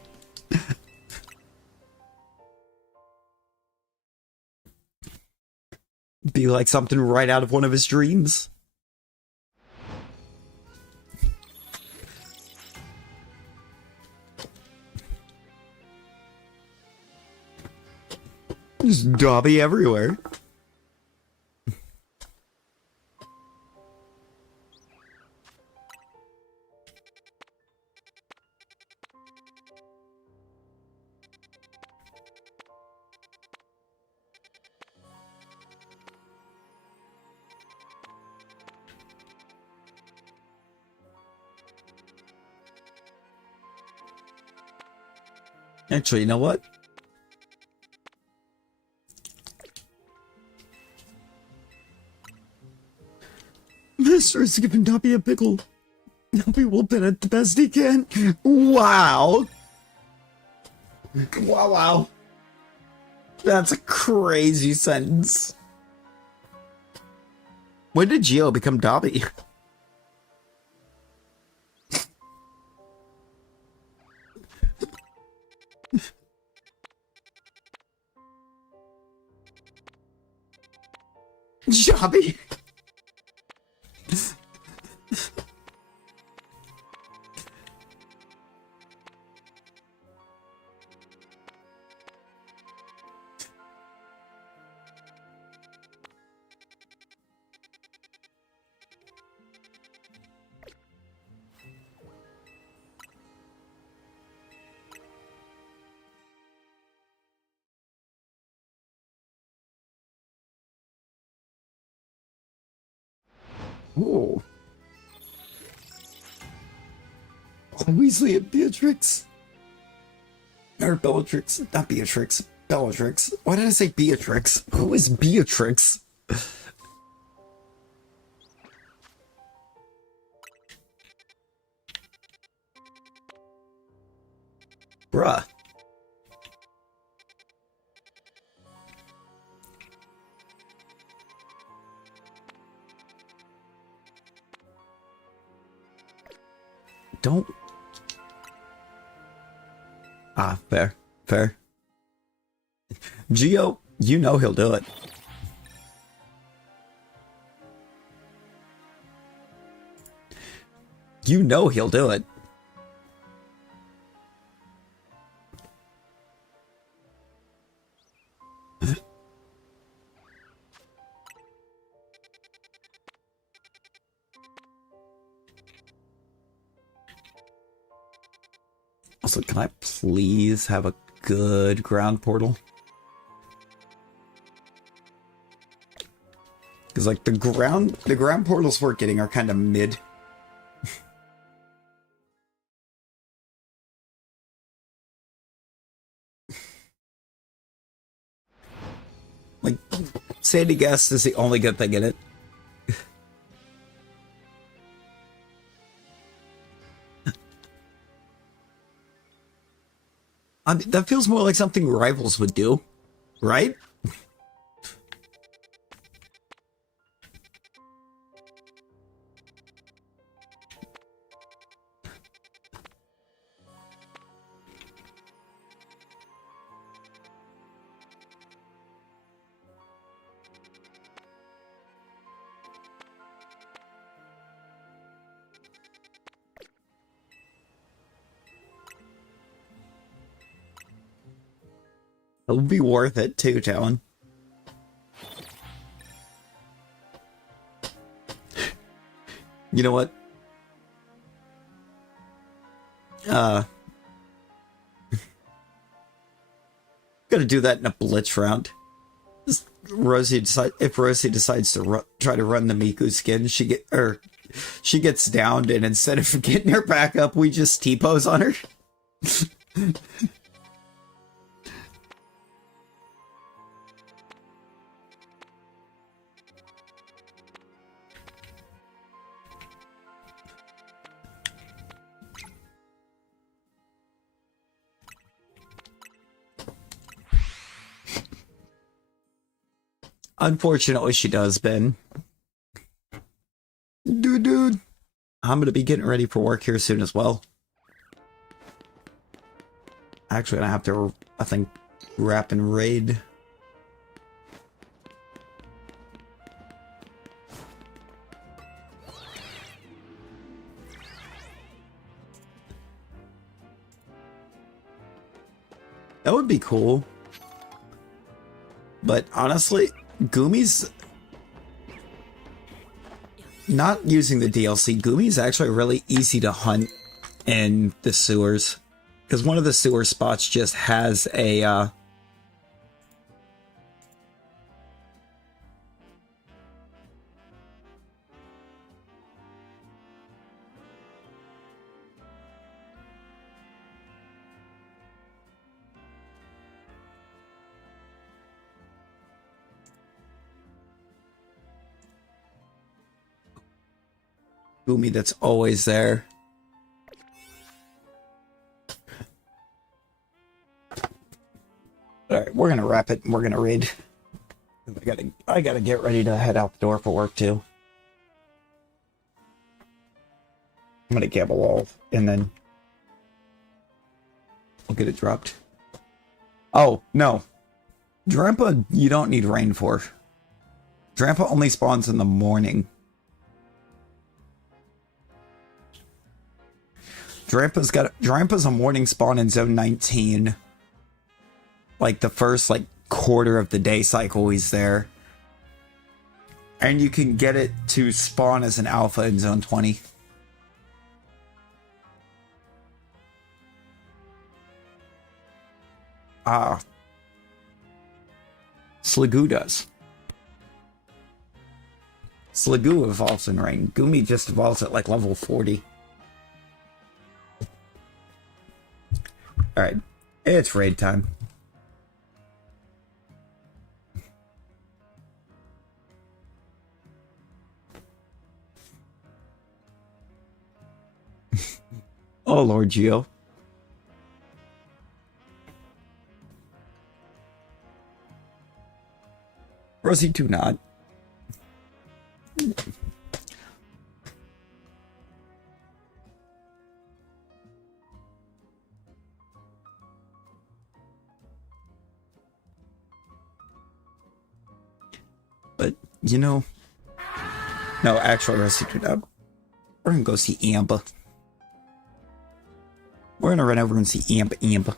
Be like something right out of one of his dreams. Just Dobby everywhere. Actually, you know what? Mister is giving Dobby a pickle. Dobby will pin it the best he can. Wow. Wow. That's a crazy sentence. When did Geo become Dobby? Dobby. Oh. Weasley and Beatrix. Or Bellatrix. Not Beatrix. Bellatrix. Why did I say Beatrix? Who is Beatrix? Bruh. Don't. Ah, fair. Fair. Geo, you know he'll do it. You know he'll do it. Also, can I please have a good ground portal? Because like the ground portals we're getting are kind of mid. Like, Sandy Guest is the only good thing in it. I mean, that feels more like something Rivals would do, right? It would be worth it too, Talon. You know what? Gotta do that in a blitz round. Just if Rosie decides to try to run the Miku skin, she gets downed, and instead of getting her back up, we just T-pose on her. Unfortunately, she does, Ben. Dude. I'm gonna be getting ready for work here soon as well. Actually, I have to, I think, wrap and raid. That would be cool. But honestly, Gumi's not using the DLC. Gumi's actually really easy to hunt in the sewers, because one of the sewer spots just has a Gumi that's always there. Alright, we're gonna wrap it and we're gonna raid. I gotta get ready to head out the door for work too. I'm gonna gamble all and then I'll get it dropped. Oh, no. Drampa, you don't need rain for. Drampa only spawns in the morning. Drampa's a morning spawn in zone 19. Like the first quarter of the day cycle he's there. And you can get it to spawn as an alpha in zone 20. Sliggoo does. Sliggoo evolves in rain. Gumi just evolves at level 40. Alright, it's raid time. Oh, Lord Geo. Rosie, do not. But, you know... No, actually, Rosie, do not. We're gonna go see Amba. We're gonna run over and see Amba.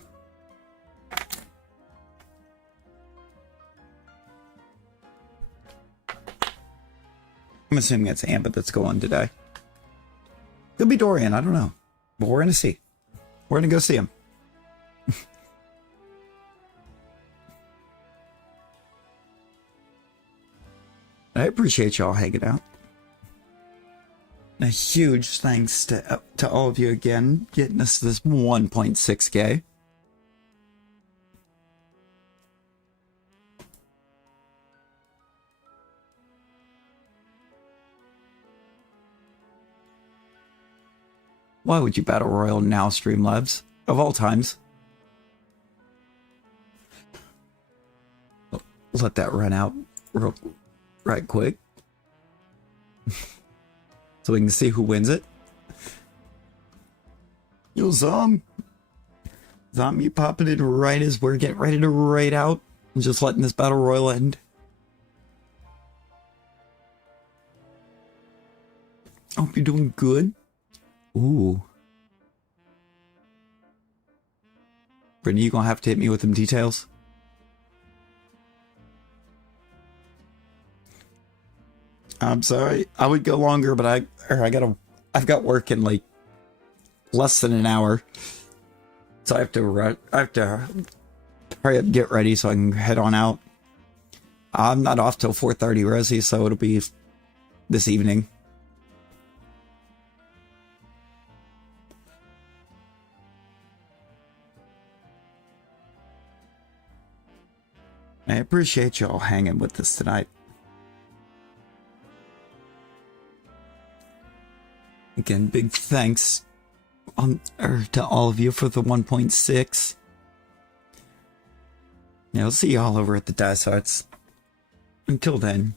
I'm assuming it's Amba that's going today. Could be Dorian, I don't know. But we're gonna see. We're gonna go see him. I appreciate y'all hanging out. A huge thanks to all of you again, getting us this 1.6K. Why would you battle royal now, Streamlabs? Of all times. Let that run out right quick. So we can see who wins it. Yo, Zom, you popping in right as we're getting ready to raid out. I'm just letting this battle royal end. Hope you're doing good. Ooh. Brittany, you gonna have to hit me with them details? I'm sorry. I would go longer, but I've got work in like less than an hour. So I have to hurry up, get ready so I can head on out. I'm not off till 4:30, Rosie, so it'll be this evening. I appreciate y'all hanging with us tonight. Again, big thanks to all of you for the 1.6. Yeah, I'll see y'all over at the Dice Arts. Until then.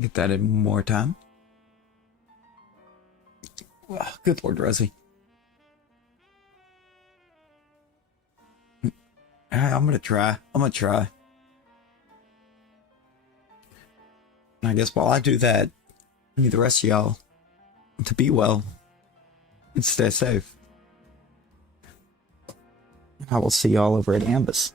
Get that in more time. Oh, good Lord, Rosie. I'm gonna try. And I guess while I do that, I need the rest of y'all to be well and stay safe. I will see y'all over at Ambus.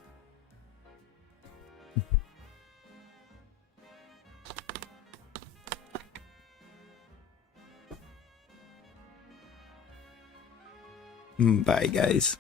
Bye, guys.